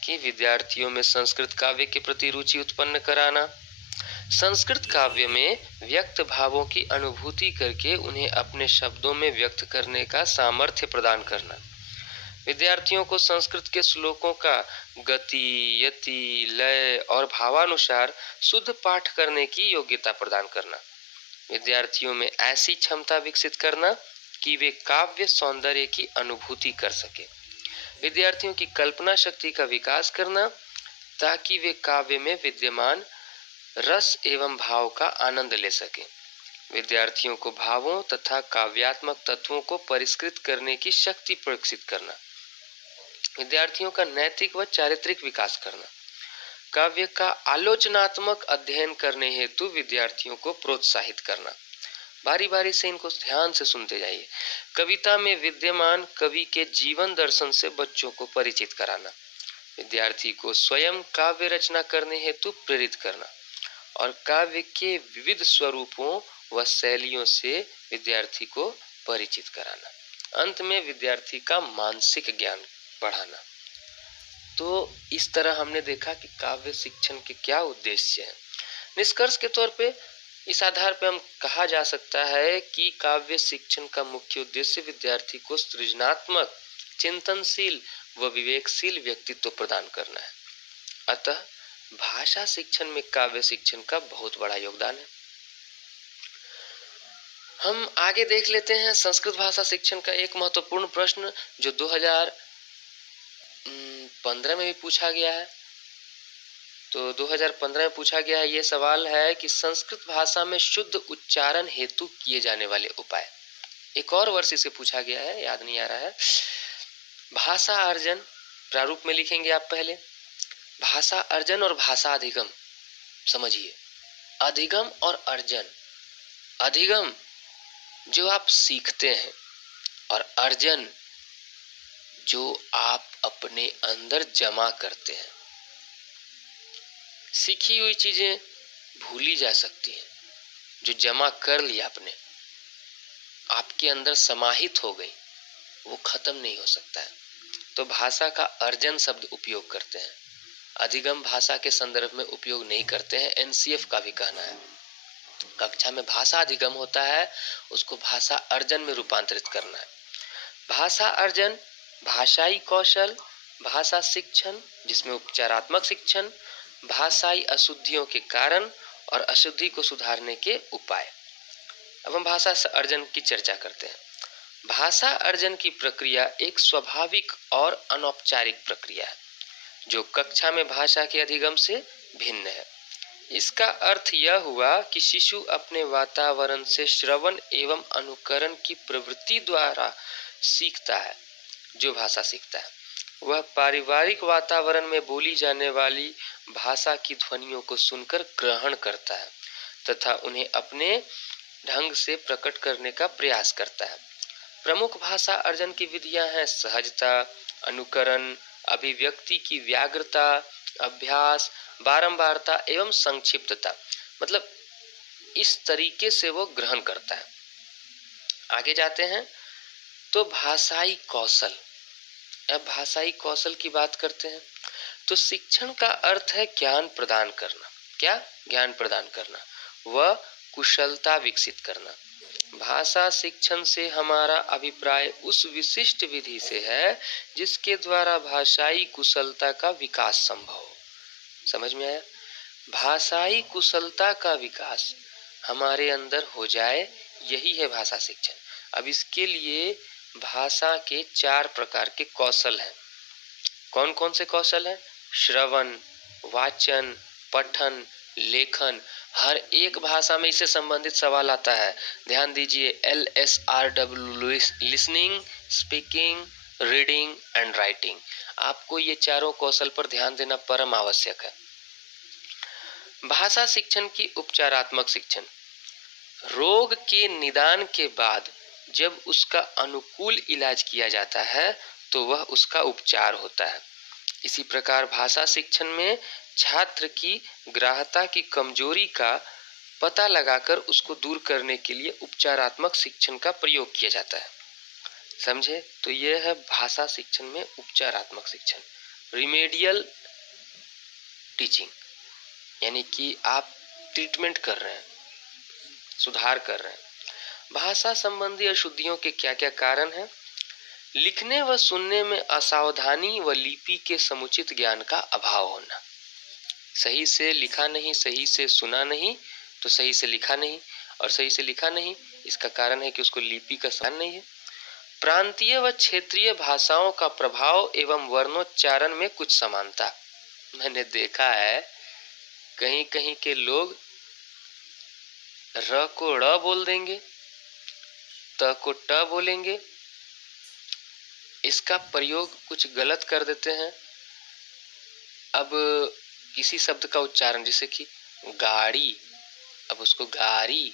कि विद्यार्थियों में संस्कृत काव्य के प्रति रुचि उत्पन्न कराना, संस्कृत काव्य में व्यक्त भावों की अनुभूति करके उन्हें अपने शब्दों में व्यक्त करने का सामर्थ्य प्रदान करना, विद्यार्थियों को संस्कृत के श्लोकों का गति, यति, लय और भावानुसार शुद्ध पाठ करने की योग्यता प्रदान करना, विद्यार्थियों में ऐसी क्षमता विकसित करना कि वे काव्य सौंदर्य की अनुभूति कर सके, विद्यार्थियों की कल्पना शक्ति का विकास करना ताकि वे काव्य में विद्यमान रस एवं भाव का आनंद ले सके, विद्यार्थियों को भावों तथा काव्यात्मक तत्वों को परिष्कृत करने की शक्ति विकसित करना, विद्यार्थियों का नैतिक व चारित्रिक विकास करना, काव्य का आलोचनात्मक अध्ययन करने हेतु विद्यार्थियों को प्रोत्साहित करना। बारी बारी से इनको ध्यान से सुनते जाइए। कविता में विद्यमान कवि के जीवन दर्शन से बच्चों को परिचित कराना, विद्यार्थी को स्वयं काव्य रचना करने हेतु प्रेरित करना और काव्य के विविध स्वरूपों व शैलियों से विद्यार्थी को परिचित कराना। अंत में विद्यार्थी का मानसिक ज्ञान बढ़ाना। तो इस तरह हमने देखा कि काव्य शिक्षण के क्या उद्देश्य हैं। निष्कर्ष के तौर पे इस आधार पे हम कहा जा सकता है कि काव्य शिक्षण का मुख्य उद्देश्य विद्यार्थी को सृजनात्मक, चिंतनशील व विवेकशील व्यक्तित्व प्रदान करना है। अतः भाषा शिक्षण में काव्य शिक्षण का बहुत बड़ा योगदान है। हम आगे देख लेते हैं संस्कृत भाषा शिक्षण का एक महत्वपूर्ण प्रश्न जो 2015 में भी पूछा गया है। तो 2015 में पूछा गया है, ये सवाल है कि संस्कृत भाषा में शुद्ध उच्चारण हेतु किए जाने वाले उपाय। एक और वर्ष इसे पूछा गया है, याद नहीं आ रहा है। भाषा अर्जन प्रारूप में लिखेंगे आप पहले। भाषा अर्जन और भाषा अधिगम समझिए। अधिगम और अर्जन। अधिगम जो आप सीखते हैं और अर्जन जो आप अपने अंदर जमा करते हैं। सीखी हुई चीजें भूली जा सकती हैं, जो जमा कर लिया आपने, आपके अंदर समाहित हो गई, वो खत्म नहीं हो सकता है। तो भाषा का अर्जन शब्द उपयोग करते हैं। अधिगम भाषा के संदर्भ में उपयोग नहीं करते हैं, एनसीएफ का भी कहना है। कक्षा में भाषा अधिगम होता है, उसको भाषा अर्जन में रूपांतरित करना है। भाषा अर्जन, भाषाई कौशल, भाषा शिक्षण जिसमें उपचारात्मक शिक्षण, भाषाई अशुद्धियों के कारण और अशुद्धि को सुधारने के उपाय। अब हम भाषा अर्जन की चर्चा करते हैं। भाषा अर्जन की प्रक्रिया एक स्वाभाविक और अनौपचारिक प्रक्रिया है जो कक्षा में भाषा के अधिगम से भिन्न है। इसका अर्थ यह हुआ कि शिशु अपने वातावरण से श्रवण एवं अनुकरण की प्रवृत्ति द्वारा सीखता है। जो भाषा सीखता है वह पारिवारिक वातावरण में बोली जाने वाली भाषा की ध्वनियों को सुनकर ग्रहण करता है तथा उन्हें अपने ढंग से प्रकट करने का प्रयास करता है। प्रमुख भाषा अर्जन की विधियां हैं सहजता, अनुकरण, अभिव्यक्ति की व्याग्रता, अभ्यास, बारंबारता एवं संक्षिप्तता। मतलब इस तरीके से वो ग्रहण करता है। आगे जाते हैं तो भाषाई कौशल। अब भाषाई कौशल की बात करते हैं तो शिक्षण का अर्थ है ज्ञान प्रदान करना। क्या? ज्ञान प्रदान करना व कुशलता विकसित करना। भाषा शिक्षण से हमारा अभिप्राय उस विशिष्ट विधि से है जिसके द्वारा भाषाई कुशलता का विकास संभव हो। समझ में आया? भाषाई कुशलता का विकास हमारे अंदर हो जाए, यही है भाषा शिक्षण। अब इसके लिए भाषा के 4 प्रकार के कौशल हैं। कौन कौन से कौशल हैं? श्रवण, वाचन, पठन, लेखन। हर एक भाषा में इससे संबंधित सवाल आता है। ध्यान दीजिए, LSRW, listening, speaking, reading and writing. आपको ये चारों कौशल पर ध्यान देना परम आवश्यक है। भाषा शिक्षण की उपचारात्मक शिक्षण। रोग के निदान के बाद जब उसका अनुकूल इलाज किया जाता है तो वह उसका उपचार होता है। इसी प्रकार भाषा शिक्षण में छात्र की ग्राह्यता की कमजोरी का पता लगाकर उसको दूर करने के लिए उपचारात्मक शिक्षण का प्रयोग किया जाता है। समझे? तो यह है भाषा शिक्षण में उपचारात्मक शिक्षण, रिमेडियल टीचिंग, यानी कि आप ट्रीटमेंट कर रहे हैं, सुधार कर रहे हैं। भाषा संबंधी अशुद्धियों के क्या क्या कारण हैं? लिखने व सुनने में असावधानी व लिपि के समुचित ज्ञान का अभाव होना। सही से लिखा नहीं, सही से सुना नहीं, तो सही से लिखा नहीं, और सही से लिखा नहीं इसका कारण है कि उसको लिपि का ज्ञान नहीं है। प्रांतीय व क्षेत्रीय भाषाओं का प्रभाव एवं वर्णोच्चारण में कुछ समानता। मैंने देखा है कहीं कहीं के लोग र को ड़ बोल देंगे, त को ट बोलेंगे, इसका प्रयोग कुछ गलत कर देते हैं। अब किसी शब्द का उच्चारण, जैसे कि गाड़ी, अब उसको गाड़ी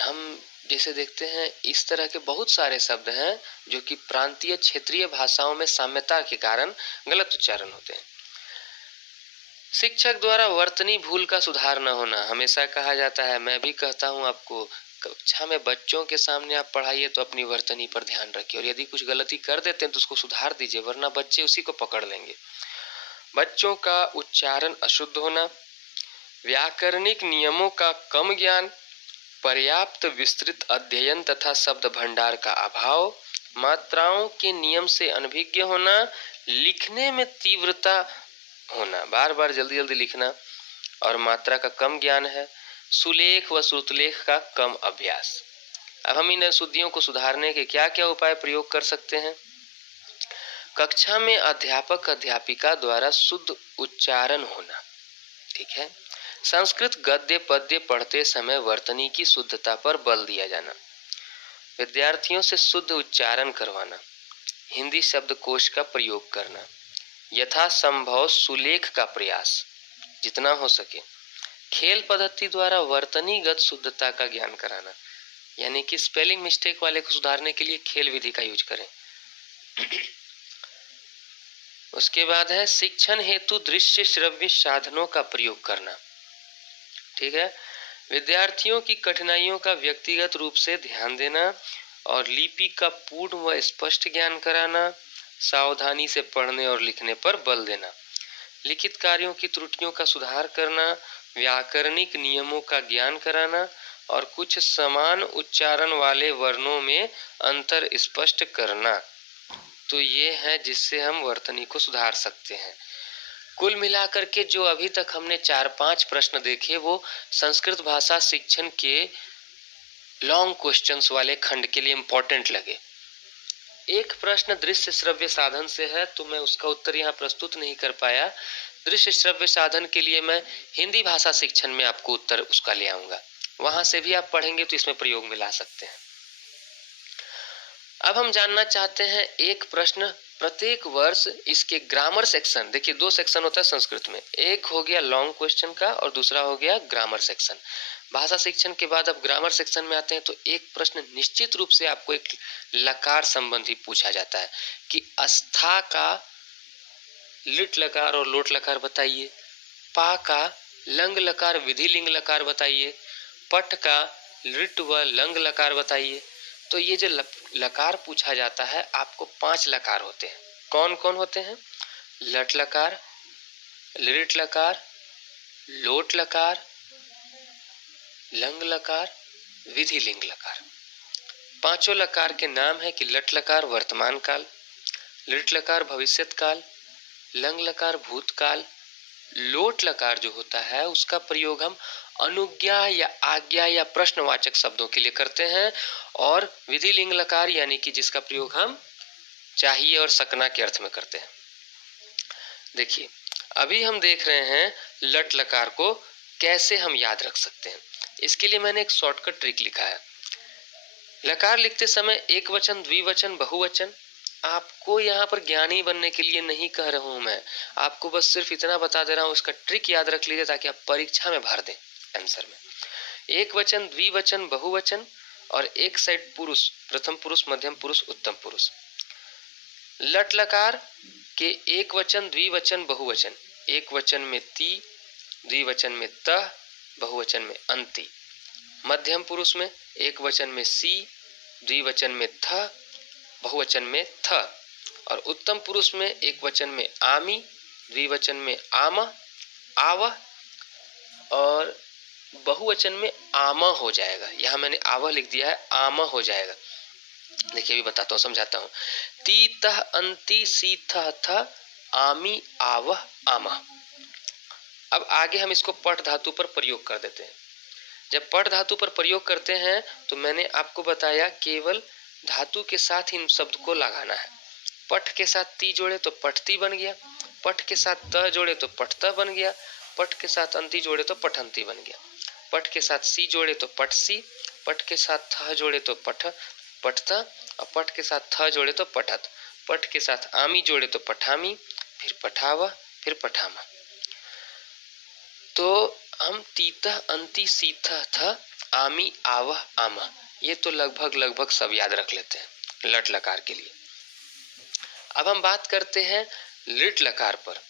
हम जैसे देखते हैं। इस तरह के बहुत सारे शब्द हैं जो कि प्रांतीय क्षेत्रीय भाषाओं में साम्यता के कारण गलत उच्चारण होते हैं। शिक्षक द्वारा वर्तनी भूल का सुधार न होना। हमेशा कहा जाता है, मैं भी कहता हूं आपको, कक्षा में बच्चों के सामने आप पढ़ाइए तो अपनी वर्तनी पर ध्यान रखिए, और यदि कुछ गलती कर देते हैं तो उसको सुधार दीजिए, वरना बच्चे उसी को पकड़ लेंगे। बच्चों का उच्चारण अशुद्ध होना, व्याकरणिक नियमों का कम ज्ञान, पर्याप्त विस्तृत अध्ययन तथा शब्द भंडार का अभाव, मात्राओं के नियम से अनभिज्ञ होना, लिखने में तीव्रता होना, बार बार जल्दी जल्दी लिखना और मात्रा का कम ज्ञान है, सुलेख व श्रुतलेख का कम अभ्यास। अब हम इन अशुद्धियों को सुधारने के क्या क्या उपाय प्रयोग कर सकते हैं? कक्षा में अध्यापक अध्यापिका द्वारा शुद्ध उच्चारण होना, ठीक है। संस्कृत गद्य पद्य पढ़ते समय वर्तनी की शुद्धता पर बल दिया जाना, विद्यार्थियों से शुद्ध उच्चारण करवाना, हिंदी शब्दकोश का प्रयोग करना, यथासंभव सुलेख का प्रयास जितना हो सके, खेल पद्धति द्वारा वर्तनीगत शुद्धता का ज्ञान कराना, यानी कि स्पेलिंग मिस्टेक वाले को सुधारने के लिए खेल विधि का यूज करें। उसके बाद है शिक्षण हेतु दृश्य श्रव्य साधनों का प्रयोग करना, ठीक है। विद्यार्थियों की कठिनाइयों का व्यक्तिगत रूप से ध्यान देना और लिपि का पूर्ण व स्पष्ट ज्ञान कराना, सावधानी से पढ़ने और लिखने पर बल देना, लिखित कार्यों की त्रुटियों का सुधार करना, व्याकरणिक नियमों का ज्ञान कराना और कुछ समान उच्चारण वाले वर्णों में अंतर स्पष्ट करना। तो ये है जिससे हम वर्तनी को सुधार सकते हैं। कुल मिलाकर के जो अभी तक हमने 4-5 प्रश्न देखे वो संस्कृत भाषा शिक्षण के लॉन्ग क्वेश्चंस वाले खंड के लिए इम्पोर्टेंट लगे। एक प्रश्न दृश्य श्रव्य साधन से है तो मैं उसका उत्तर यहाँ प्रस्तुत नहीं कर पाया। दृश्य श्रव्य साधन के लिए मैं हिंदी भाषा शिक्षण में आपको उत्तर उसका ले आऊंगा, वहां से भी आप पढ़ेंगे तो इसमें प्रयोग में ला सकते हैं। अब हम जानना चाहते हैं एक प्रश्न प्रत्येक वर्ष इसके ग्रामर सेक्शन, देखिए 2 सेक्शन होता है संस्कृत में, एक हो गया लॉन्ग क्वेश्चन का और दूसरा हो गया ग्रामर सेक्शन। भाषा शिक्षण के बाद अब ग्रामर सेक्शन में आते हैं तो एक प्रश्न निश्चित रूप से आपको एक लकार संबंधी पूछा जाता है कि अस्था का लिट लकार और लोट लकार बताइए, पा का लंग लकार विधि लिंग लकार बताइए, पट का लिट व लंग लकार बताइए। तो ये जो लकार पूछा जाता है आपको 5 लकार होते हैं। कौन कौन होते हैं? लट लकार, लिट लकार, लोट लकार, लंग लकार, विधि लिंग लकार। 5 लकार के नाम है कि लट लकार वर्तमान काल, लिट लकार भविष्यत काल, लंग लकार भूतकाल, लोट लकार जो होता है उसका प्रयोग हम अनुज्ञा या आज्ञा या प्रश्नवाचक शब्दों के लिए करते हैं, और विधि लिंग लकार यानी कि जिसका प्रयोग हम चाहिए और सकना के अर्थ में करते हैं। देखिए अभी हम देख रहे हैं लट लकार को कैसे हम याद रख सकते हैं। इसके लिए मैंने एक शॉर्टकट ट्रिक लिखा है। लकार लिखते समय एक वचन, द्विवचन, बहुवचन, आपको यहाँ पर ज्ञानी बनने के लिए नहीं कह रहा हूं मैं, आपको बस सिर्फ इतना बता दे रहा हूं, उसका ट्रिक याद रख लीजिए ताकि आप परीक्षा में भर दें आंसर में। एक वचन, द्विवचन, बहुवचन और एक साइड पुरुष, प्रथम पुरुष, मध्यम पुरुष, उत्तम पुरुष। लट लकार के एक वचन, द्विवचन, बहुवचन, एक वचन में ती, द्विवचन में तह, बहुवचन में अंति। मध्यम पुरुष में एक वचन में सी, द्विवचन में थ, बहुवचन में थ, और उत्तम पुरुष में एक वचन में आमी, द्विवचन में आम, आव, और बहुवचन में आम हो जाएगा। यहाँ मैंने आव लिख दिया है, आम हो जाएगा। देखिए अभी बताता हूँ, समझाता हूँ। ती तह अंति सी थ थ आमी आव आम। अब आगे हम इसको पठ धातु पर प्रयोग कर देते हैं। जब पठ धातु पर प्रयोग करते हैं तो मैंने आपको बताया केवल धातु के साथ इन शब्द को लगाना है। पठ के साथ ती जोड़े तो पठती बन गया, पठ के साथ त जोड़े तो पठता बन गया, पठ के साथ अंति जोड़े तो पठंती बन गया, पठ के साथ सी जोड़े तो पठसी, पठ के साथ थ जोड़े तो पठता, और पठ के साथ थ जोड़े तो पठत, पठ के साथ आमी जोड़े तो पठामी, फिर पठावा, फिर पठामा। तो हम तीता अंति सीता था आमी आवह आमा, ये तो लगभग सब याद रख लेते हैं लट लकार के लिए। अब हम बात करते हैं लिट लकार पर।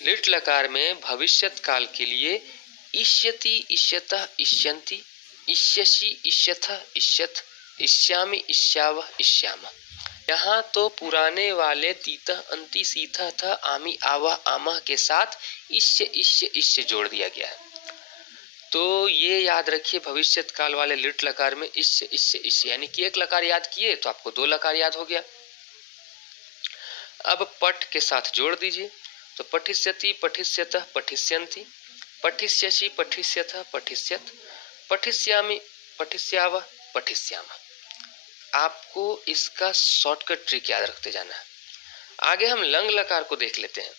लिट लकार में भविष्यत काल के लिए इष्यति, इष्यतः, इष्यन्ति, इष्यसि, इष्यथः, इष्यथ, इष्यामि, इष्यावः, इष्यामः। यहाँ तो पुराने वाले तीतः अंति सीथा था आमी आवह आमह के साथ इष्य इष्य इष्य जोड़ दिया गया है। तो ये याद रखिए भविष्यत काल वाले लिट लकार में इष्य इष्य इष्य, यानी कि एक लकार याद किए तो आपको 2 लकार याद हो गया। अब पट के साथ जोड़ दीजिए तो पठिष्यति, पठिष्यतः, पठिष्यन्ति, पठिष्यसि, पठिष्यथः, पठिष्यत्, पठिष्यामि, पठिष्यावः, पठिष्यामः। आपको इसका शॉर्टकट ट्रिक याद रखते जाना है। आगे हम लंग लकार को देख लेते हैं।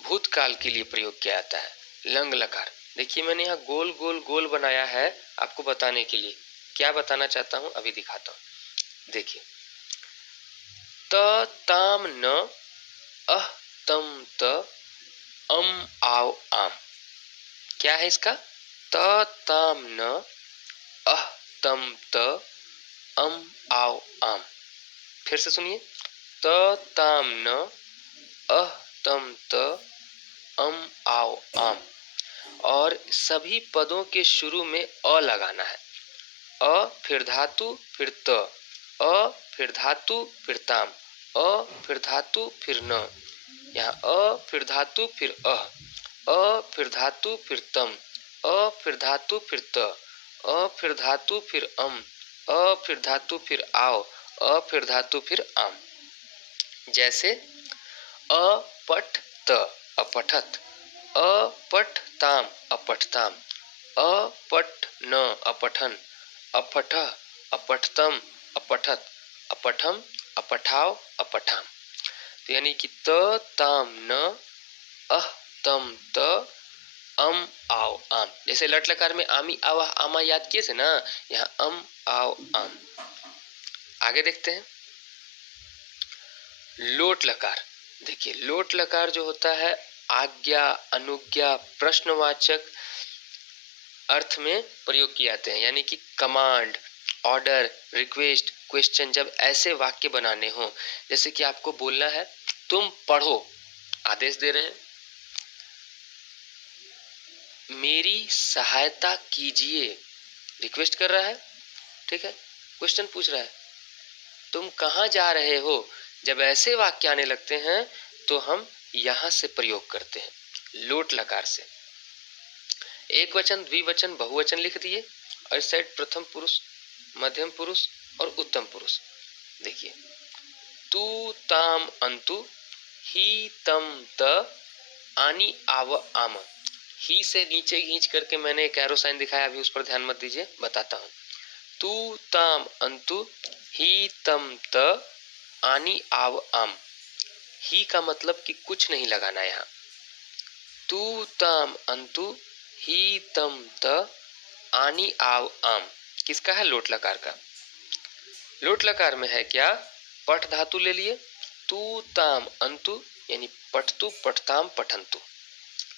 भूतकाल के लिए प्रयोग किया जाता है लंग लकार। देखिए मैंने यहाँ गोल गोल गोल बनाया है आपको बताने के लिए। क्या बताना चाहता हूँ अभी दिखाता हूँ। देखिए त ताम न अह तम त अम आओ आम। क्या है इसका? त ताम न अह तम त अम आओ आम। फिर से सुनिए, त ताम न अह तम त अम आओ आम। और सभी पदों के शुरू में अ लगाना है। अ फिर धातु फिर त, अ फिर धातु फिर ताम, अ फिर धातु फिर न। यहाँ अ फिर धातु फिर अ फिर धातु फिर तम, अ फिर धातु फिर त, अ फिर धातु फिर अम, अ फिर धातु फिर आओ, अ फिर धातु फिर आम। जैसे अपठ त अपठत, अपठताम अपठताम, अपठ न अपठन, अपठ अपठतम अपठत, अपठम अपठाव अपठाम। तो यानी कि त ताम न अह तम त अम आओ आम। जैसे लट लकार में आमी आवा आमा याद किए थे ना, यहाँ अम आओ आम। आगे देखते हैं लोट लकार। देखिए लोट लकार जो होता है आज्ञा, अनुज्ञा, प्रश्नवाचक अर्थ में प्रयोग किए जाते हैं। यानी कि कमांड, ऑर्डर, रिक्वेस्ट, क्वेश्चन। जब ऐसे वाक्य बनाने हो, जैसे कि आपको बोलना है तुम पढ़ो, आदेश दे रहे हैं, मेरी सहायता कीजिए, रिक्वेस्ट कर रहा है, ठीक है, क्वेश्चन पूछ रहा है, तुम कहाँ जा रहे हो। जब ऐसे वाक्य आने लगते हैं तो हम यहां से प्रयोग करते हैं लोट लकार से। एक वचन, द्विवचन, बहुवचन लिख दिए और इस साइड प्रथम पुरुष, मध्यम पुरुष और उत्तम पुरुष। देखिए तू ताम अंतु, ही तम त आनी आव आम। ही से नीचे खींच करके मैंने एक एरो साइन दिखाया, अभी उस पर ध्यान मत दीजिए, बताता हूँ। तू ताम अंतु ही तम त आनी आव आम। ही का मतलब कि कुछ नहीं लगाना यहाँ। तू ताम अंतु ही तम त आनी आव आम किसका है? लोट लकार का। लोट लकार में है क्या? पठ धातु ले लिए, तू ताम अंतु यानी पठतु पठताम पठंतु,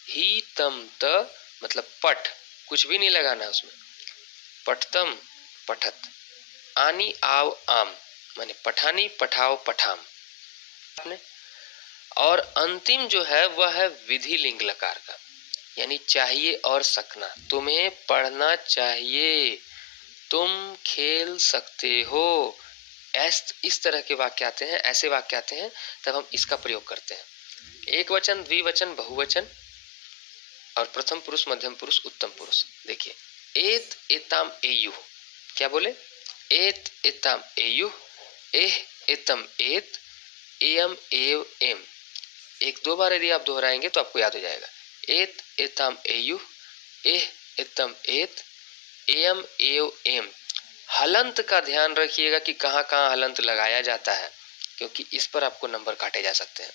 ही तम त मतलब पठ, कुछ भी नहीं लगाना उसमें, पठतम पठत, आनी आव आम माने पठानी पठाओ पठाम। आपने और अंतिम जो है वह है विधि लिंग लकार का, यानी चाहिए और सकना। तुम्हें पढ़ना चाहिए, तुम खेल सकते हो, इस तरह के वाक्य आते हैं, ऐसे वाक्य आते हैं, तब हम इसका प्रयोग करते हैं। एक वचन, द्विवचन, बहुवचन और प्रथम पुरुष, मध्यम पुरुष, उत्तम पुरुष। देखिए एत एताम एयुः, क्या बोले? एत एताम एयुः, एह एतम एत, एयम एव एम। एक दो बार यदि आप दोहराएंगे तो आपको याद हो जाएगा। एत एताम एयुः, एह एतम एत, एयम एव एम। हलंत का ध्यान रखिएगा कि कहाँ कहाँ हलंत लगाया जाता है, क्योंकि इस पर आपको नंबर काटे जा सकते हैं।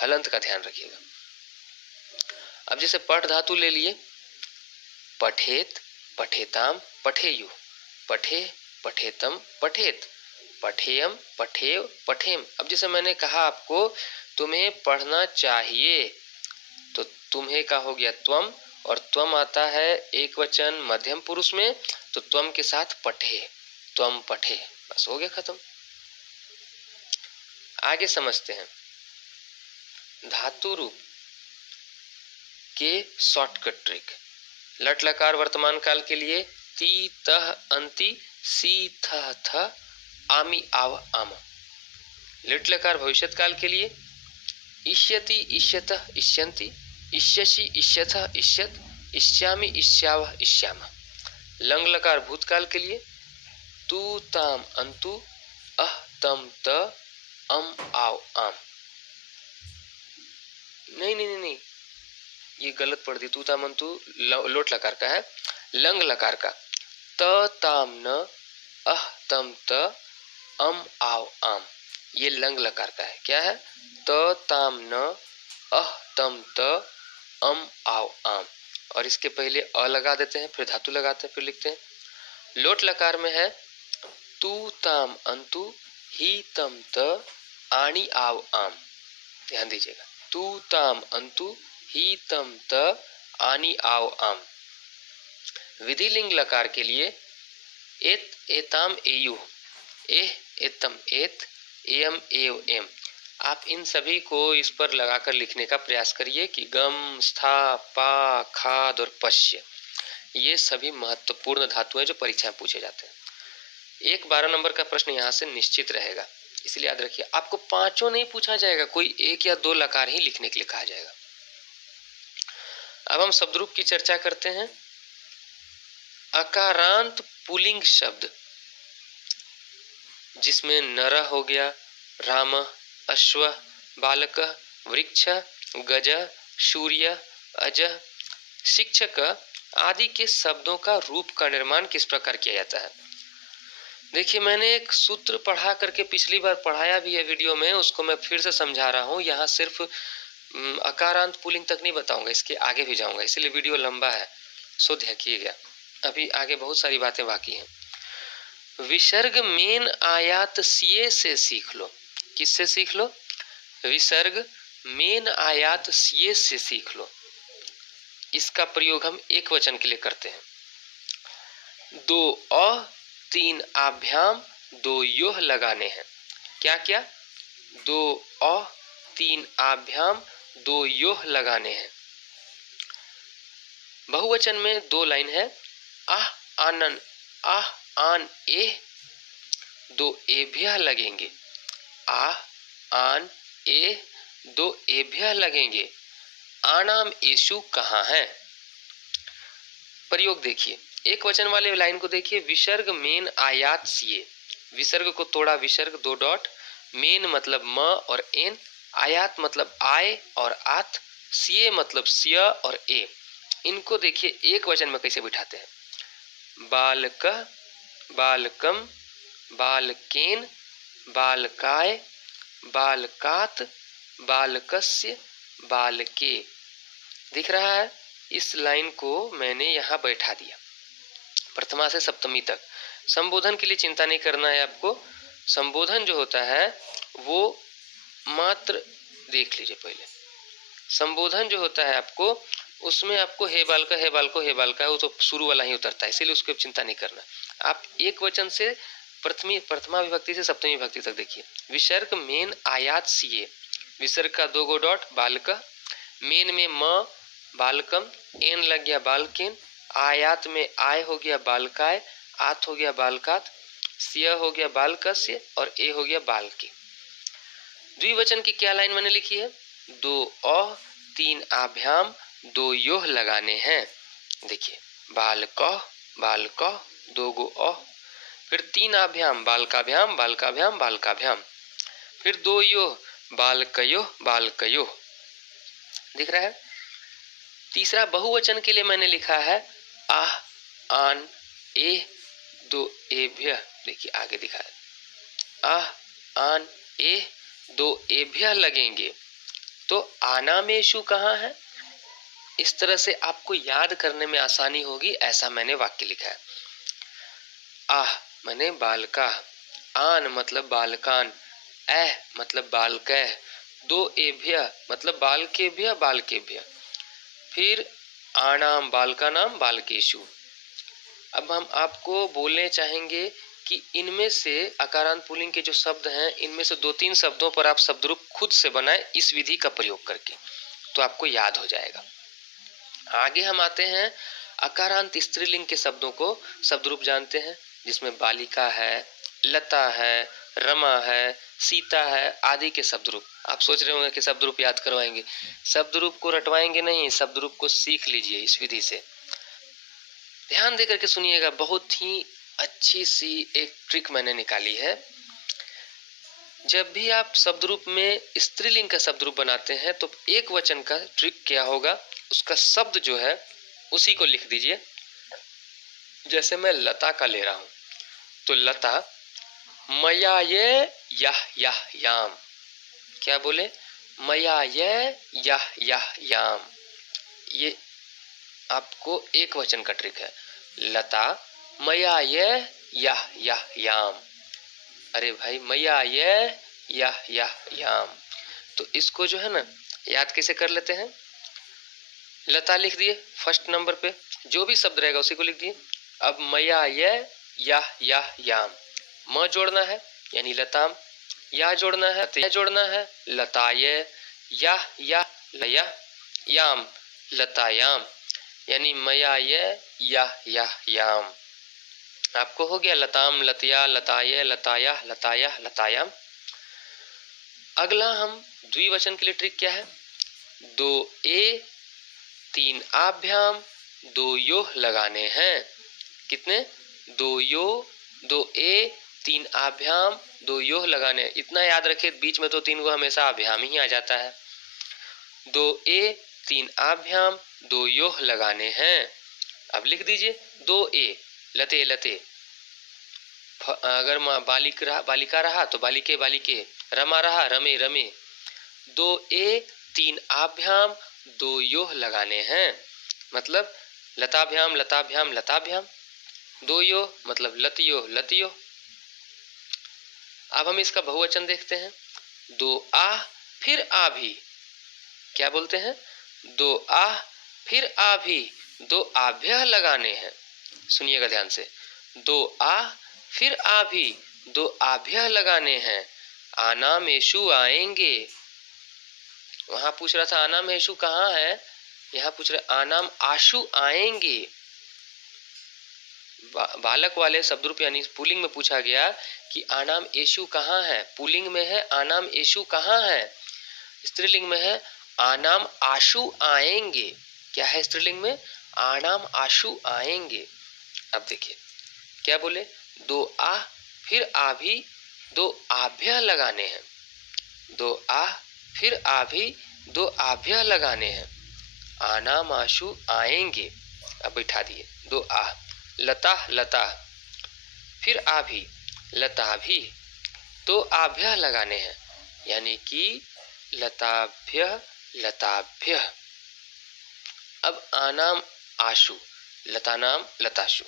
हलंत का ध्यान रखिएगा। अब जैसे पठ धातु ले लिए, पठेत, पठेताम, पठेयु, पठे, पठेतम, पठेत, पठेयम, पठेव, पठेम। अब जैसे मैंने कहा आपको तुम्हें पढ़ना चाहिए, तो तुम्हें का हो गया त्वम, और त्वम आता है एक वचन मध्यम पुरुष में, तो त्वम के साथ पठे, त्वम पठे, बस हो गया खत्म। आगे समझते हैं धातु रूप के शॉर्टकट ट्रिक। लट लकार वर्तमान काल के लिए ती तह अंति सी थ थ आमी आव आम। लिट लकार भविष्यत काल के लिए इष्यति इष्यतः इष्यन्ति, इष्यसि इष्यथः इष्यत, इष्यामि इष्यावः इष्यामः। लंग लकार भूतकाल के लिए तू ताम अंतु अह तम त अम आव आम। नहीं नहीं नहीं नहीं, ये गलत पढ़ दी। तू ताम अंतु लोट लकार का है, लंग लकार का। त ताम न अह तम त अम आव आम, ये लंग लकार का है। क्या है? त ताम न अह तम त अम आव आम, और इसके पहले अ लगा देते हैं, फिर धातु लगाते हैं, फिर लिखते हैं। लोट लकार में है तू ताम अंतु ही तम त आणी आव आम। ध्यान दीजिएगा, तू ताम अंतु ही तम त आनी आव आम। विधिलिंग लकार के लिए एत एताम एयु, एह एतम एत, एयम एव एम। आप इन सभी को इस पर लगाकर लिखने का प्रयास करिए कि गम, स्था, पा, खाद और पश्य, ये सभी महत्वपूर्ण धातु हैं जो परीक्षा में पूछे जाते हैं। एक 12 नंबर का प्रश्न यहाँ से निश्चित रहेगा, इसलिए याद रखिए। आपको पांचों नहीं पूछा जाएगा, कोई एक या दो लकार ही लिखने के लिए कहा जाएगा। अब हम शब्द की चर्चा करते हैं। अकारांत पुल्लिंग शब्द जिसमें नर हो गया, राम, अश्व, बालक, वृक्ष, गज, सूर्य, अज, शिक्षक आदि के शब्दों का रूप का निर्माण किस प्रकार किया जाता है? देखिए, मैंने एक सूत्र पढ़ा करके पिछली बार पढ़ाया भी है वीडियो में, उसको मैं फिर से समझा रहा हूँ। यहाँ सिर्फ अकारांत पुल्लिंग तक नहीं बताऊंगा, इसके आगे भी जाऊंगा, इसलिए वीडियो लंबा है, सो देखिएगा। अभी आगे बहुत सारी बातें बाकी हैं। विसर्ग मेन आयात सीए से सीख लो। किससे सीख लो? विसर्ग मेन आयात सीए से सीख लो। इसका प्रयोग हम एक वचन के लिए करते हैं। दो अ तीन आभ्याम दो योह लगाने हैं। क्या क्या? दो अ तीन आभ्याम दो योह लगाने हैं। बहुवचन में दो लाइन है। आह आनन आह आन ए, दो एभ्य लगेंगे। आह आन ए, दो एभ्य लगेंगे। आनाम एशु कहाँ है? प्रयोग देखिए, एक वचन वाले लाइन को देखिए। विसर्ग मेन आयात सीए, विसर्ग को तोड़ा विसर्ग, दो डॉट, मेन मतलब म और एन, आयात मतलब आय और आत, सीए मतलब सिय और ए। इनको देखिए एक वचन में कैसे बिठाते हैं। बालक, बालकम, बालकेन, बालकाय, बालकात, बालकस्य, बालके। दिख रहा है? इस लाइन को मैंने यहाँ बैठा दिया, प्रथमा से सप्तमी तक। संबोधन के लिए चिंता नहीं करना है आपको। संबोधन जो होता है वो मात्र देख लीजिए पहले। संबोधन जो होता है आपको, उसमें आपको हे बालका, हे बालको, हे बालका, वो तो शुरू वाला ही उतरता है, इसीलिए उसको चिंता नहीं करना। आप एक वचन से प्रथमा विभक्ति से सप्तमी विभक्ति तक देखिए। विसर्ग मेन आयात सीए, विसर्ग का दो गो डॉट, बालक, मेन में म, बालकम, एन लग गया बालकेन, आयात में आय हो गया बालकाय, आत हो गया बालकात, सिय हो गया बालकस्य और ए हो गया बालके। द्विवचन की क्या लाइन मैंने लिखी है? दो अ तीन आभ्याम दो योह लगाने हैं। देखिए, बालक बालक, दो गो अ, फिर तीन आभ्याम, बालकाभ्याम बालकाभ्याम बालकाभ्याम, फिर दो योह, बालकयोह बालकयोह। दिख रहा है? तीसरा बहुवचन के लिए मैंने लिखा है आह आन ए, दो एभ्य। देखिए आगे दिखा है, आह आन ए, दो एभ्य लगेंगे। तो आनामेशु कहाँ है? इस तरह से आपको याद करने में आसानी होगी, ऐसा मैंने वाक्य लिखा है। आह माने बालका, आन मतलब बालकान, ऐह मतलब बालकैः, दो एभ्य मतलब बालकेभ्य बालकेभ्य, फिर आनाम बालका नाम बालकेशु। अब हम आपको बोलने चाहेंगे कि इनमें से अकारांत पुल्लिंग के जो शब्द हैं, इनमें से दो तीन शब्दों पर आप शब्द रूप खुद से बनाएं इस विधि का प्रयोग करके, तो आपको याद हो जाएगा। आगे हम आते हैं अकारांत स्त्रीलिंग के शब्दों को शब्द रूप जानते हैं, जिसमें बालिका है, लता है, रमा है, सीता है आदि के शब्द रूप। आप सोच रहे होंगे कि शब्द रूप याद करवाएंगे, शब्द रूप को रटवाएंगे नहीं, शब्द रूप को सीख लीजिए इस विधि से। ध्यान देकर के सुनिएगा, बहुत ही अच्छी सी एक ट्रिक मैंने निकाली है। जब भी आप शब्द रूप में स्त्रीलिंग का शब्द रूप बनाते हैं तो एक वचन का ट्रिक क्या होगा, उसका शब्द जो है उसी को लिख दीजिए। जैसे मैं लता का ले रहा हूं, तो लता, मया ये यह याम। क्या बोले, मया ये यह याम। ये आपको एक वचन का ट्रिक है। लता मया ये यह याम। अरे भाई, मया ये यह याम। तो इसको जो है ना याद कैसे कर लेते हैं। लता लिख दिए फर्स्ट नंबर पे, जो भी शब्द रहेगा उसी को लिख दिए। अब मया ये यह याम, म जोड़ना है यानी लताम, या जोड़ना है, या जोड़ना है लताये, या याम लतायाम, यानी मया ये याम। आपको हो गया लताम, लतिया, लताये, लताया, लतायाम। अगला हम द्विवचन के लिए ट्रिक क्या है, दो ए तीन आभ्याम दो योह लगाने हैं। कितने, दो यो, दो ए तीन आभ्याम दो योह लगाने। इतना याद रखे, बीच में तो तीन को हमेशा आभ्याम ही आ जाता है। दो ए तीन आभ्याम दो योह लगाने हैं। अब लिख दीजिए दो ए, लते लते, अगर बालिका रहा तो बालिके बालिके, रमा रहा रमे रमे। दो ए तीन आभ्याम दो योह लगाने हैं, मतलब लताभ्याम लताभ्याम लताभ्याम, दो योह मतलब लतियो लतियो। अब हम इसका बहुवचन देखते हैं, दो आह फिर आभी। क्या बोलते हैं, दो आह फिर आभी दो आभ्यह लगाने हैं। सुनिएगा ध्यान से, दो आह फिर आभी दो आभ्यह लगाने हैं। आना मेशु आएंगे। वहां पूछ रहा था आना मेशु कहाँ है, यहाँ पूछ रहे आनाम आशु आएंगे। बालक वाले शब्द रूप यानी पुलिंग में पूछा गया कि आनाम एशु कहाँ है, पुलिंग में है आनाम एशु कहाँ है, स्त्रीलिंग में है आनाम आशु आएंगे। क्या है स्त्रीलिंग में, आनाम आशु आएंगे। अब देखिए क्या बोले, दो आह फिर आभी दो आभ्यह लगाने हैं। दो आह फिर आभी दो आभ्यह लगाने हैं। आनाम आशु आएंगे। अब बैठा दिए, दो आह, लता लता फिर आभी लता भी दो आभ्यह लगाने हैं, यानी कि लताभ्य लताभ्य। अब आनाम आशु, लता नाम लताशु।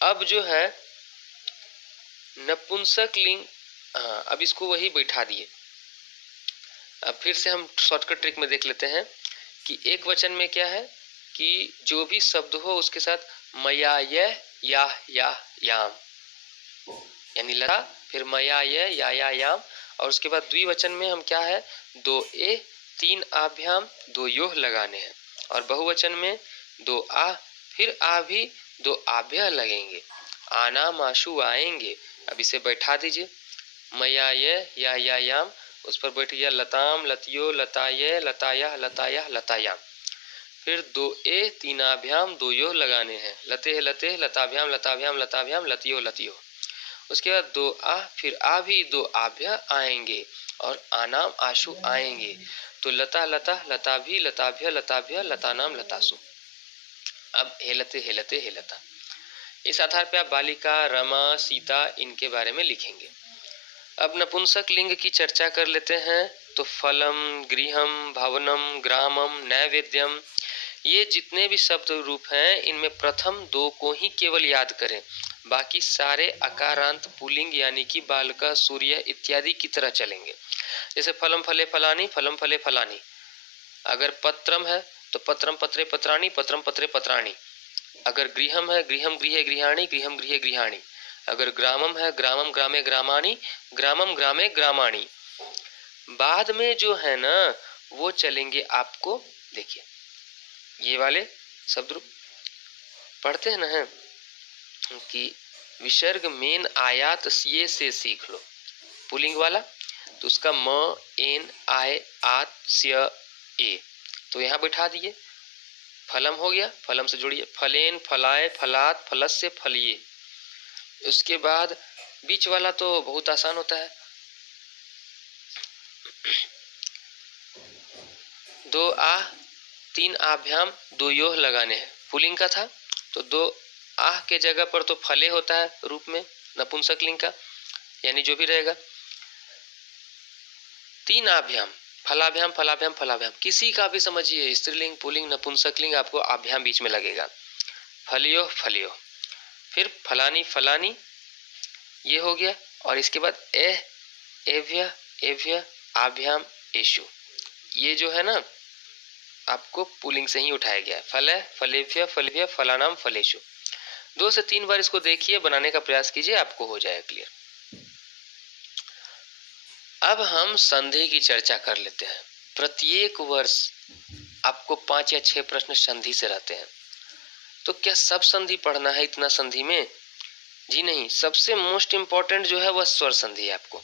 अब जो है नपुंसक लिंग, अब इसको वही बैठा दिए। अब फिर से हम शॉर्टकट ट्रिक में देख लेते हैं कि एक वचन में क्या है कि जो भी शब्द हो उसके साथ मया ये या याम, यानी लता फिर मया ये या याम। और उसके बाद द्विवचन में हम क्या है, दो ए तीन आभ्याम दो योह लगाने हैं। और बहुवचन में दो आ फिर आ भी दो आभ्यह लगेंगे। आना माशु आएंगे। अब इसे बैठा दीजिए, मया ये या याम, उस पर बैठ गया लताम लतियो लताये लताया लताया लतायाम। फिर दो ए तीनाभ्याम दो योह लगाने हैं, लते लते लताभ्याम लताभ्याम लताभ्याम लतियो लतियो। उसके बाद दो आ फिर आ भी दो आभ्य आएंगे और आनाम आशु आएंगे। तो लता लता लता भी लताभ्य लताभ्य लता नाम लतासु। अब हेलते हेलते हेलता, इस आधार पे आप बालिका रमा सीता इनके बारे में लिखेंगे। अब नपुंसक लिंग की चर्चा कर लेते हैं। तो फलम गृहम भवनम ग्रामम नैवेद्यम, ये जितने भी शब्द रूप हैं इनमें प्रथम दो को ही केवल याद करें, बाकी सारे अकारांत पुल्लिंग यानी कि बालका सूर्य इत्यादि की तरह चलेंगे। जैसे फलम फले फलानी फलम फले फलानी, अगर पत्रम है तो पत्रम पत्रे पत्राणी पत्रम पत्रे पत्राणी। अगर गृहम है गृहम गृहे गृहाणी गृहम गृहे गृहाणी। अगर ग्रामम है ग्रामम ग्रामे ग्रामाणी ग्रामम ग्रामे ग्रामाणी। बाद में जो है ना वो चलेंगे आपको, देखिए ये वाले शब्द रूप पढ़ते हैं ना है कि विसर्ग मेन आयात ये से सीख लो, पुलिंग वाला तो उसका म एन आय आत स्य ए, तो यहाँ बैठा दिए फलम हो गया, फलम से जोड़िए फलेन, फलाए, फलात, फलस्य, फलिए। उसके बाद बीच वाला तो बहुत आसान होता है, दो आह तीन आभ्याम दो योह लगाने हैं, पुल्लिंग का था तो दो आह के जगह पर तो फले होता है रूप में नपुंसकलिंग का, यानी जो भी रहेगा। तीन आभ्याम, फलाभ्याम, फलाभ्याम, फलाभ्याम, किसी का भी समझिए, स्त्रीलिंग, पुल्लिंग, नपुंसकलिंग, आपको आभ्याम बीच में लगेगा। फलियो, फलियो, फिर फलानी, फलानी, ये हो गया। और इसके बाद एभ्य, एभ्य, आभ्याम, एषु, ये जो है ना आपको पुल्लिंग से ही उठाया गया है। फल, फलेभ्य, फलेभ्य, फलानाम, फलेषु। 2 से 3 बार इसको देखिए, बनाने का प्रयास कीजिए, आपको हो जाएगा क्लियर। अब हम संधि की चर्चा कर लेते हैं। प्रत्येक वर्ष आपको 5 या 6 प्रश्न संधि से रहते हैं, तो क्या सब संधि पढ़ना है इतना संधि में? जी नहीं, सबसे मोस्ट इंपॉर्टेंट जो है वह स्वर संधि है। आपको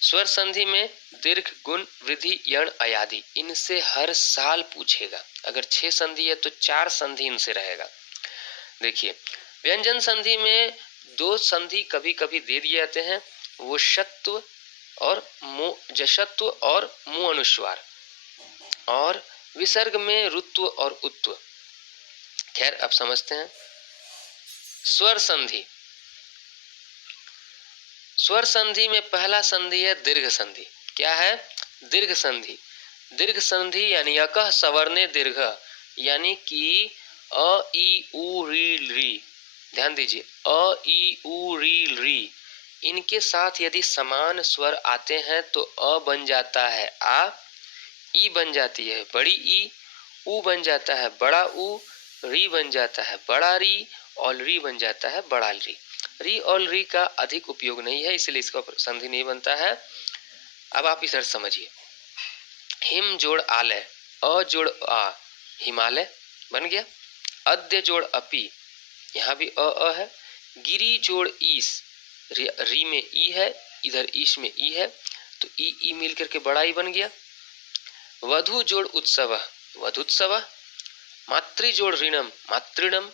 स्वर संधि में दीर्घ, गुण, वृद्धि, यण, अयादि, इनसे हर साल पूछेगा। अगर 6 संधि है तो 4 संधि इनसे रहेगा। देखिए, व्यंजन संधि में 2 संधि कभी कभी दे दिए जाते हैं, वो शत्व और जशत्व और मु अनुस्वार, और विसर्ग में रुत्व और उत्व। खैर अब समझते हैं स्वर संधि। स्वर संधि में पहला संधि है दीर्घ संधि। क्या है? दीर्घ संधि। दीर्घ संधि यानी अकः सवर्णे दीर्घ, यानी कि अ ई उ री री, ध्यान दीजिए, अ ई उ री री, इनके साथ यदि समान स्वर आते हैं तो अ बन जाता है आ, ई बन जाती है बड़ी ई, उ बन जाता है बड़ा उ, री बन जाता है बड़ा री, और री बन जाता है बड़ा री। री और री का अधिक उपयोग नहीं है, इसलिए इसका संधि नहीं बनता है। अब आप इस अर्थ समझिए, हिम जोड़ आलय, अ जोड़ आ, हिमालय बन गया। अद्य जोड़ अपि, यहाँ भी अ है। गिरी जोड़ ईस, री में ई है, इधर ईश में ई है, तो ई मिल करके बड़ा ई बन गया। वधु जोड़ उत्सव, वधुत्सव। मातृ जोड़ ऋणम, मातृणम।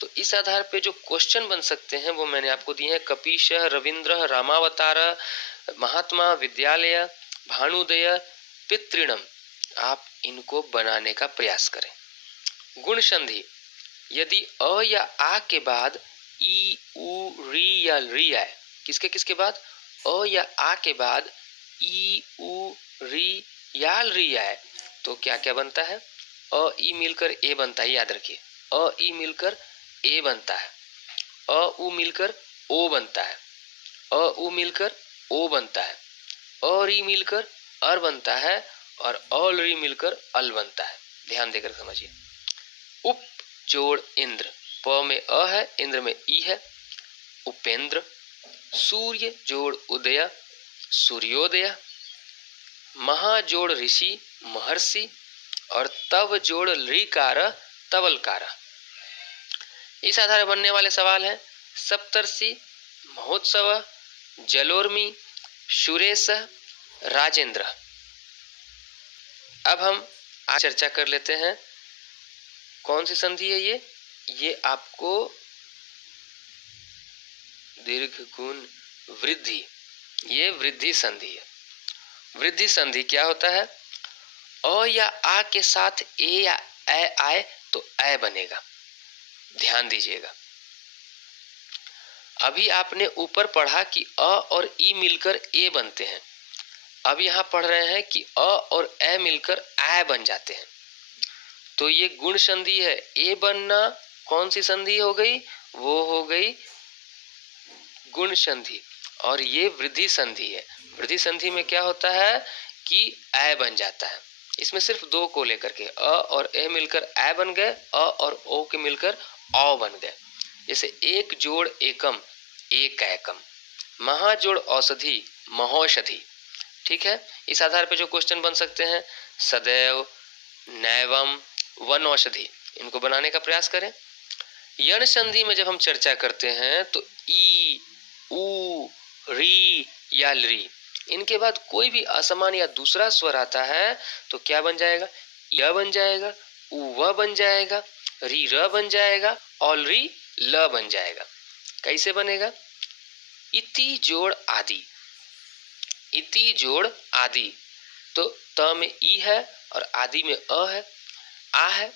तो इस आधार पे जो क्वेश्चन बन सकते हैं वो मैंने आपको दिए हैं। कपीश, रविंद्र, रामावतार, महात्मा, विद्यालय, भानुदय, पितृणम। आप इनको बनाने का प्रयास करें। गुण संधि, यदि अ या आ के बाद ई उ री या री आए, किसके किसके बाद? अ या आ के बाद ई उ री या री आए, तो क्या क्या बनता है? अ ई मिलकर ए बनता है, याद रखिए, अ ई मिलकर ए बनता है, अ उ मिलकर ओ बनता है, अ उ मिलकर ओ बनता है, अ री मिलकर अर बनता है, और अल री मिलकर अल बनता है। ध्यान देकर समझिए। उप जोड़ इंद्र, प में अ है, इंद्र में ई है, उपेंद्र। सूर्य जोड़ उदय, सूर्योदय। महा जोड़ ऋषि, महर्षि। और तव जोड़ ऋकार, तवलकार। इस आधार बनने वाले सवाल हैं सप्तर्षि, महोत्सव, जलोर्मी, सुरेश, राजेंद्र। अब हम आज चर्चा कर लेते हैं कौन सी संधि है ये आपको दीर्घ, गुण, वृद्धि, ये वृद्धि संधि है। वृद्धि संधि क्या होता है? अ या आ के साथ ए या ए आए तो ए बनेगा, ध्यान दीजिएगा। अभी आपने ऊपर पढ़ा कि अ और ई मिलकर ए बनते हैं, अब यहां पढ़ रहे हैं कि अ और ए मिलकर आ बन जाते हैं, तो ये गुण संधि है। ए बनना कौन सी संधि हो गई? वो हो गई गुण संधि। और ये वृद्धि संधि है। वृद्धि संधि में क्या होता है कि ए बन जाता है। इसमें सिर्फ 2 को लेकर के अ और ए मिलकर ए बन गए, अ और ओ के मिलकर औ बन गए। जैसे एक जोड़ एकम, एक एकम। महा जोड़ औषधि, महौषधि। ठीक है, इस आधार पे जो क्वेश्चन बन सकते हैं सदैव, नैवम, वनौषधि, इनको बनाने का प्रयास करें। यण संधि में जब हम चर्चा करते हैं तो ई, उ, री या ली, इनके बाद कोई भी असमान या दूसरा स्वर आता है तो क्या बन जाएगा? य बन जाएगा, उ व बन जाएगा, री र बन जाएगा और री ल बन जाएगा। कैसे बनेगा? इति जोड़ आदि, इति जोड़ आदि। तो त में ई है और आदि में अ है, आ है,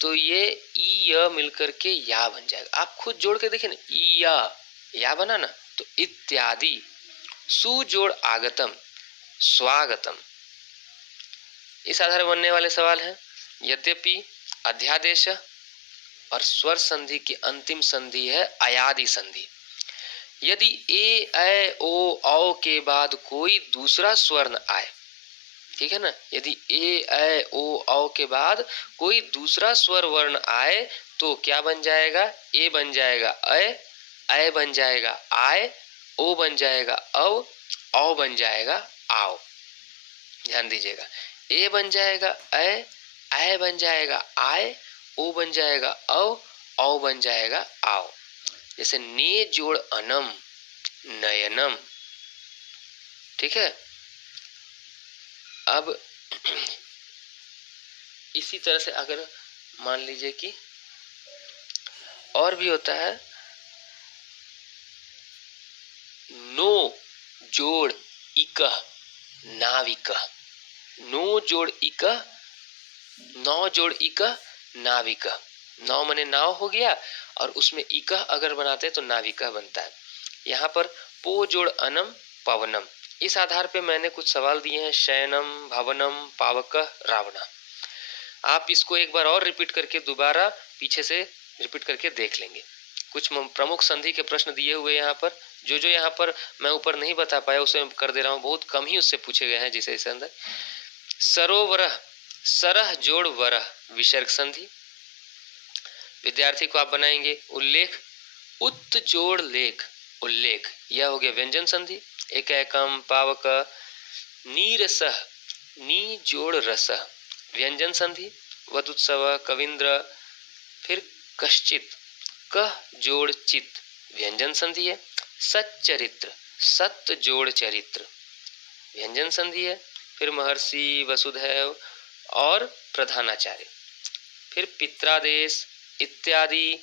तो ये ई य मिलकर के या बन जाएगा। आप खुद जोड़ के देखिए ना, ई या बना ना, तो इत्यादि। सु जोड़ आगतम, स्वागतम। इस आधार बनने वाले सवाल हैं। यद्यपि अध्यादेश और स्वर संधि की अंतिम संधि है अयादि संधि। यदि ए ऐ ओ औ के बाद कोई दूसरा स्वर न आए, ठीक है ना, यदि ए ऐ ओ औ के बाद कोई दूसरा स्वर वर्ण आए तो क्या बन जाएगा? ए बन जाएगा ऐ बन जाएगा आय, ओ बन जाएगा औ बन जाएगा आओ। ध्यान दीजिएगा, ए बन जाएगा ऐ बन जाएगा आय, ओ बन जाएगा औ बन जाएगा आओ। जैसे ने जोड़ अनम, नयनम। ठीक है। अब इसी तरह से अगर मान लीजिए कि और भी होता है, नो जोड़ इकह, नाविकह। नो जोड़ इकह, नौ जोड़ इकह, नाविकह। नौ मने नाव हो गया और उसमें इकह अगर बनाते तो नाविकह बनता है। यहाँ पर पो जोड़ अनम, पवनम। इस आधार पे मैंने कुछ सवाल दिए हैं, शयनम, भवनम, पावकह, रावणा। आप इसको एक बार और रिपीट करके दोबारा पीछे से रिपीट करके देख लेंगे। कुछ प्रमुख संधि के प्रश्न दिए हुए यहाँ पर, जो यहाँ पर मैं ऊपर नहीं बता पाया उसे मैं कर दे रहा हूँ, बहुत कम ही उससे पूछे गए हैं जिसे इसके अंदर। सरोवरह, सरह जोड़ वरह, विसर्ग संधि। विद्यार्थी को आप बनाएंगे उल्लेख, उत जोड़ लेख, उल्लेख। यह हो गया व्यंजन संधि। एक एकम, पावक, नीरसह, नी जोड़ रसह, व्यंजन संधि। वदुत्सव, कविंद्र, फिर कश्चित, कह जोड़ चित, व्यंजन संधि है। सच्चरित्र, सत्य जोड़ चरित्र, व्यंजन संधि है। फिर महर्षि, वसुधैव और प्रधानाचार्य। फिर पित्रादेश इत्यादि,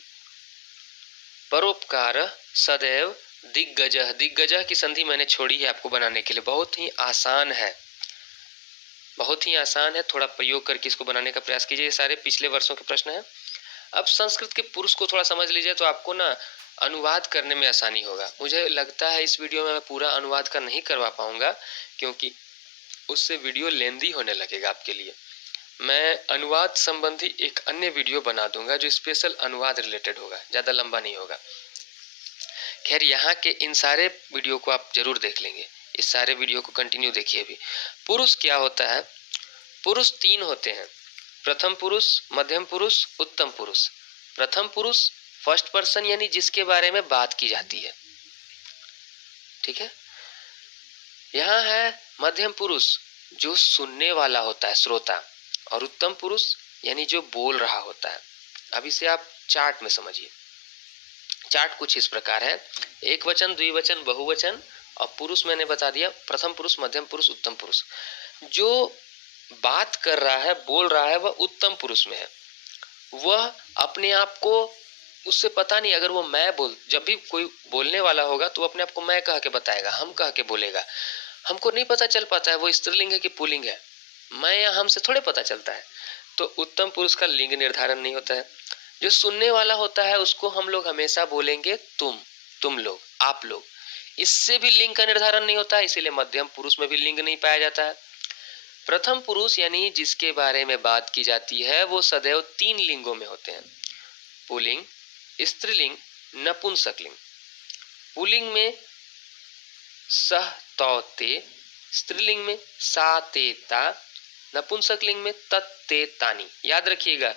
परोपकार, सदैव, दिग्गजः। दिग्गजः की संधि मैंने छोड़ी है आपको बनाने के लिए, बहुत ही आसान है, बहुत ही आसान है। थोड़ा प्रयोग करके इसको बनाने का प्रयास कीजिए। ये सारे पिछले वर्षों के प्रश्न हैं। अब संस्कृत के पुरुष को थोड़ा समझ लीजिए तो आपको ना अनुवाद करने में आसानी होगा। मुझे लगता है इस वीडियो में मैं पूरा अनुवाद का नहीं करवा पाऊंगा क्योंकि उससे वीडियो लेंदी होने लगेगा आपके लिए। मैं अनुवाद संबंधी एक अन्य वीडियो बना दूंगा जो स्पेशल अनुवाद रिलेटेड होगा, ज़्यादा लंबा नहीं होगा। खैर, यहाँ के इन सारे वीडियो को आप जरूर देख लेंगे, इस सारे वीडियो को कंटिन्यू देखिए भी। पुरुष क्या होता है? पुरुष तीन होते हैं, प्रथम पुरुष, मध्यम पुरुष, उत्तम पुरुष। प्रथम पुरुष फर्स्ट पर्सन यानी जिसके बारे में बात की जाती है, ठीक है। यहाँ है मध्यम पुरुष जो सुनने वाला होता है, श्रोता, और उत्तम पुरुष यानी जो बोल रहा होता है। अब इसे आप चार्ट में समझिए। चार्ट कुछ इस प्रकार है, एक वचन, द्विवचन, बहुवचन और पुरुष मैंने बता दिया, प्रथम पुरुष, मध्यम पुरुष, उत्तम पुरुष। जो बात कर रहा है, बोल रहा है, वह उत्तम पुरुष में है। वह अपने आप को, उससे पता नहीं, अगर वो मैं बोल, जब भी कोई बोलने वाला होगा तो अपने आप को मैं कह के बताएगा, हम कह के बोलेगा। हमको नहीं पता चल पाता है वो स्त्रीलिंग है कि पुल्लिंग है, मैं या हमसे थोड़े पता चलता है। तो उत्तम पुरुष का लिंग निर्धारण नहीं होता है। जो सुनने वाला होता है उसको हम लोग हमेशा बोलेंगे तुम लोग, आप लोग। इससे भी लिंग का निर्धारण नहीं होता है, इसीलिए मध्यम पुरुष में भी लिंग नहीं पाया जाता है। प्रथम पुरुष यानी जिसके बारे में बात की जाती है वो सदैव तीन लिंगों में होते हैं, पुल्लिंग, स्त्रीलिंग, नपुंसकलिंग। पुल्लिंग में सह तौ ते, स्त्रीलिंग में सा ते ता, नपुंसकलिंग में तत् ते तानी। याद रखिएगा,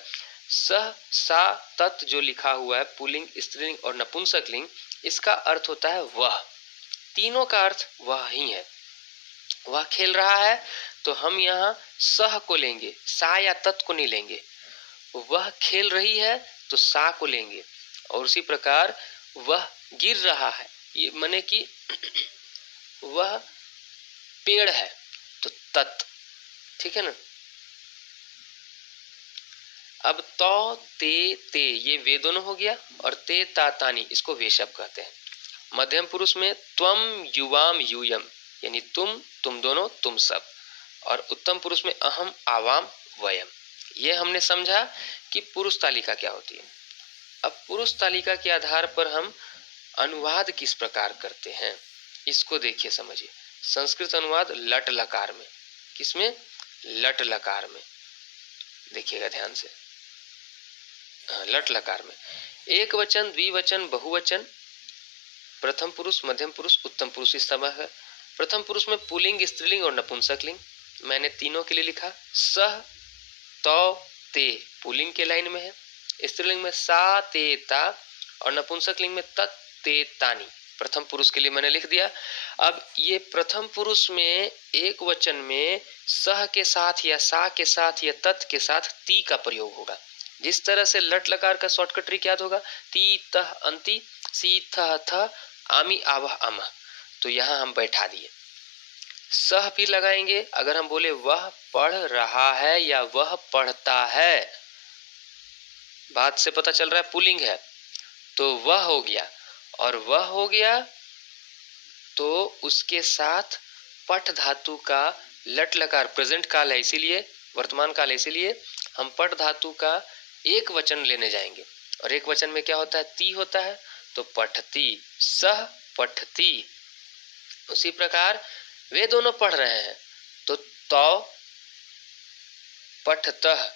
सह सा तत् जो लिखा हुआ है पुल्लिंग, स्त्रीलिंग और नपुंसकलिंग, इसका अर्थ होता है वह। तीनों का अर्थ वह ही है। वह खेल रहा है तो हम यहाँ सह को लेंगे, सा या तत् को नहीं लेंगे। वह खेल रही है तो सा को लेंगे। और उसी प्रकार वह गिर रहा है, ये माने कि वह पेड़ है तो तत्, ठीक है ना। अब तौ ते ये वे दोनों हो गया, और ते ता तानी इसको वे शब्द कहते हैं। मध्यम पुरुष में त्वम युवाम यूयम यानी तुम दोनों, तुम सब। और उत्तम पुरुष में अहम आवाम वयम। ये हमने समझा कि पुरुष तालिका क्या होती है। अब पुरुष तालिका के आधार पर हम अनुवाद किस प्रकार करते हैं इसको देखिए, समझिए। संस्कृत अनुवाद लट लकार में। किसमें? लट लकार में। देखिएगा ध्यान से। लट लकार में एक वचन, द्विवचन, बहुवचन, प्रथम पुरुष, मध्यम पुरुष, उत्तम पुरुष इस समय है। प्रथम पुरुष में पुल्लिंग, स्त्रीलिंग और नपुंसकलिंग मैंने तीनों के लिए लिखा। सह, तौ, ते पुल्लिंग के लाइन में है। स्त्रीलिंग में सा, ते, ता और नपुंसकलिंग में तत्, ते, तानी प्रथम पुरुष के लिए मैंने लिख दिया। अब ये प्रथम पुरुष में एक वचन में सह के साथ या सा के साथ या तत् के साथ ती का प्रयोग होगा। जिस तरह से लट लकार का शॉर्टकट ट्रिक याद होगा, ती तह अंति, सी थ थ आमी आवह अमह, तो यहां हम बैठा दिए। सह भी लगाएंगे अगर हम बोले वह पढ़ रहा है या वह पढ़ता है, बात से पता चल रहा है पुल्लिंग है, तो वह हो गया। और वह हो गया तो उसके साथ पठ धातु का लट लकार, प्रेजेंट काल है इसीलिए, वर्तमान काल है इसीलिए हम पठ धातु का एक वचन लेने जाएंगे। और एक वचन में क्या होता है? ती होता है, तो पठती, सह पठती। उसी प्रकार वे दोनों पढ़ रहे हैं तो तौ पठतः,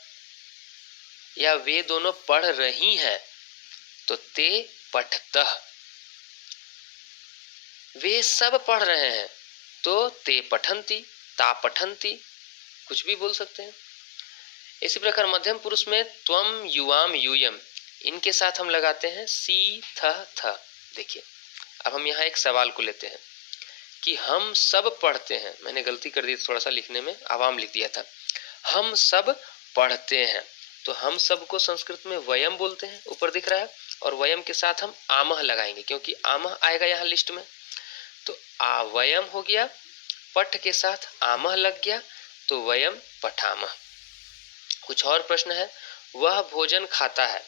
या वे दोनों पढ़ रही हैं तो ते पठतः। वे सब पढ़ रहे हैं तो ते पठंती, ता पठंती, कुछ भी बोल सकते हैं। इसी प्रकार मध्यम पुरुष में त्वम युवाम यूयम, इनके साथ हम लगाते हैं सी थ थ। देखिए अब हम यहाँ एक सवाल को लेते हैं कि हम सब पढ़ते हैं, मैंने गलती कर दी थोड़ा सा लिखने में, आवाम लिख दिया था। हम सब पढ़ते हैं तो हम सब को संस्कृत में वयम बोलते हैं, ऊपर दिख रहा है। और वयम के साथ हम आमह लगाएंगे क्योंकि आमह आएगा यहाँ लिस्ट में, तो वयम हो गया, पठ के साथ आमह लग गया तो वयम पठामह। कुछ और प्रश्न है, वह भोजन खाता है,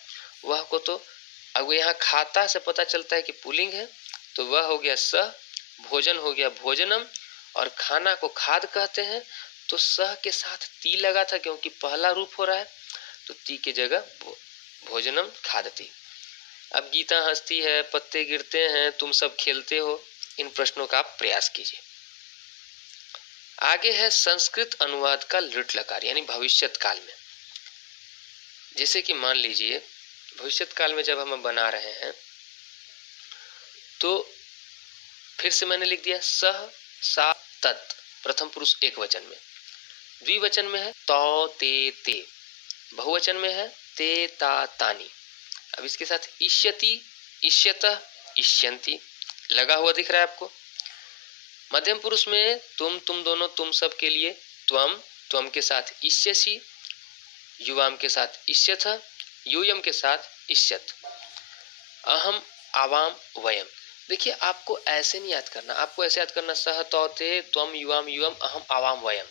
वह को तो अब यहाँ खाता से पता चलता है कि पुल्लिंग है, तो वह हो गया सह, भोजन हो गया भोजनम, और खाना को खाद कहते हैं तो सह के साथ ती लगा था क्योंकि पहला रूप हो रहा है, तो ती की जगह भोजनम खादती। अब गीता हंसती है, पत्ते गिरते हैं, तुम सब खेलते हो, इन प्रश्नों का आप प्रयास कीजिए। आगे है संस्कृत अनुवाद का लृट लकार यानी भविष्यत काल में। जैसे कि मान लीजिए भविष्यत काल में जब हम बना रहे हैं तो फिर से मैंने लिख दिया सह, सा, तत्, प्रथम पुरुष एक वचन में। द्विवचन में है तौ, ते, बहुवचन में है ते, ता, तानी। अब इसके साथ इष्यति, इष्यतः, इष्यन्ति लगा हुआ दिख रहा है आपको। मध्यम पुरुष में तुम दोनों, तुम सब के लिए त्वम के साथ इष्यसि, युवाम के साथ इष्यथ, यूयम के साथ इष्यत, अहम आवाम वयम। देखिए आपको ऐसे नहीं याद करना, आपको ऐसे याद करना सह तौ ते त्वम युवाम युवम अहम आवाम वयम।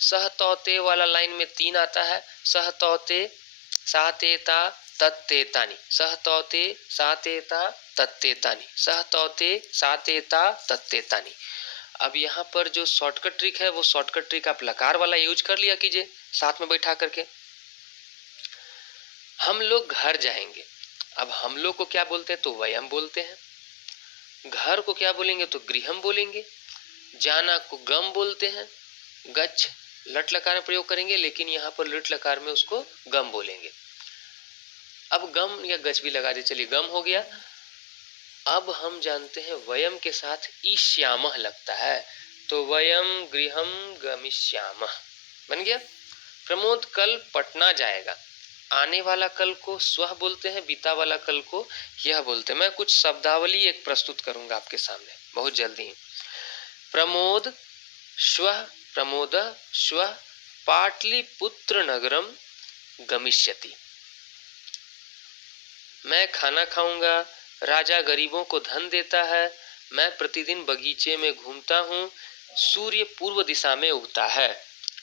सह तौ ते वाला लाइन में तीन आता है, सह तौ ते सा ते ता तत् ते तानि, सह तौ ते सा ते ता तत् ते तानि, सह तौ ते सा ते ता तत् ते तानि। अब यहाँ पर जो शॉर्टकट ट्रिक है वो शॉर्टकट ट्रिक आप लकार वाला यूज कर लिया कीजिए साथ में बैठा करके। हम लोग घर जाएंगे, अब हम लोग को क्या बोलते हैं? तो वयम बोलते हैं। घर को क्या बोलेंगे? तो गृहम बोलेंगे। जाना को गम बोलते हैं। गच्छ लट लकार में प्रयोग करेंगे, लेकिन यहाँ पर लट लकार में उसको गम बोलेंगे। अब गम या गच भी लगा दे, चलिए गम हो गया। अब हम जानते हैं वयम के साथ ईश्यामह लगता है, तो वयम गृहम गमिष्यामः बन गया। प्रमोद कल पटना जाएगा, आने वाला कल को स्वह बोलते हैं, बीता वाला कल को यह बोलते हैं। मैं कुछ शब्दावली एक प्रस्तुत करूंगा आपके सामने बहुत जल्दी। प्रमोद श्वः, प्रमोद श्वः पाटलिपुत्र नगरम गमिष्यति। मैं खाना खाऊंगा, राजा गरीबों को धन देता है, मैं प्रतिदिन बगीचे में घूमता हूँ, सूर्य पूर्व दिशा में उगता है।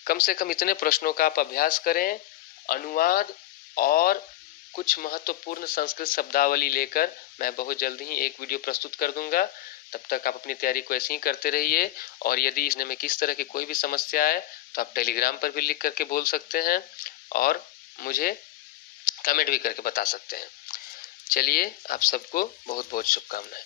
कम से कम इतने प्रश्नों का आप अभ्यास करें। अनुवाद और कुछ महत्वपूर्ण संस्कृत शब्दावली लेकर मैं बहुत जल्द ही एक वीडियो प्रस्तुत कर दूंगा। तब तक आप अपनी तैयारी को ऐसे ही करते रहिए। और यदि इसमें में किस तरह की कोई भी समस्या है तो आप टेलीग्राम पर भी लिख करके बोल सकते हैं और मुझे कमेंट भी करके बता सकते हैं। चलिए, आप सबको बहुत बहुत शुभकामनाएं।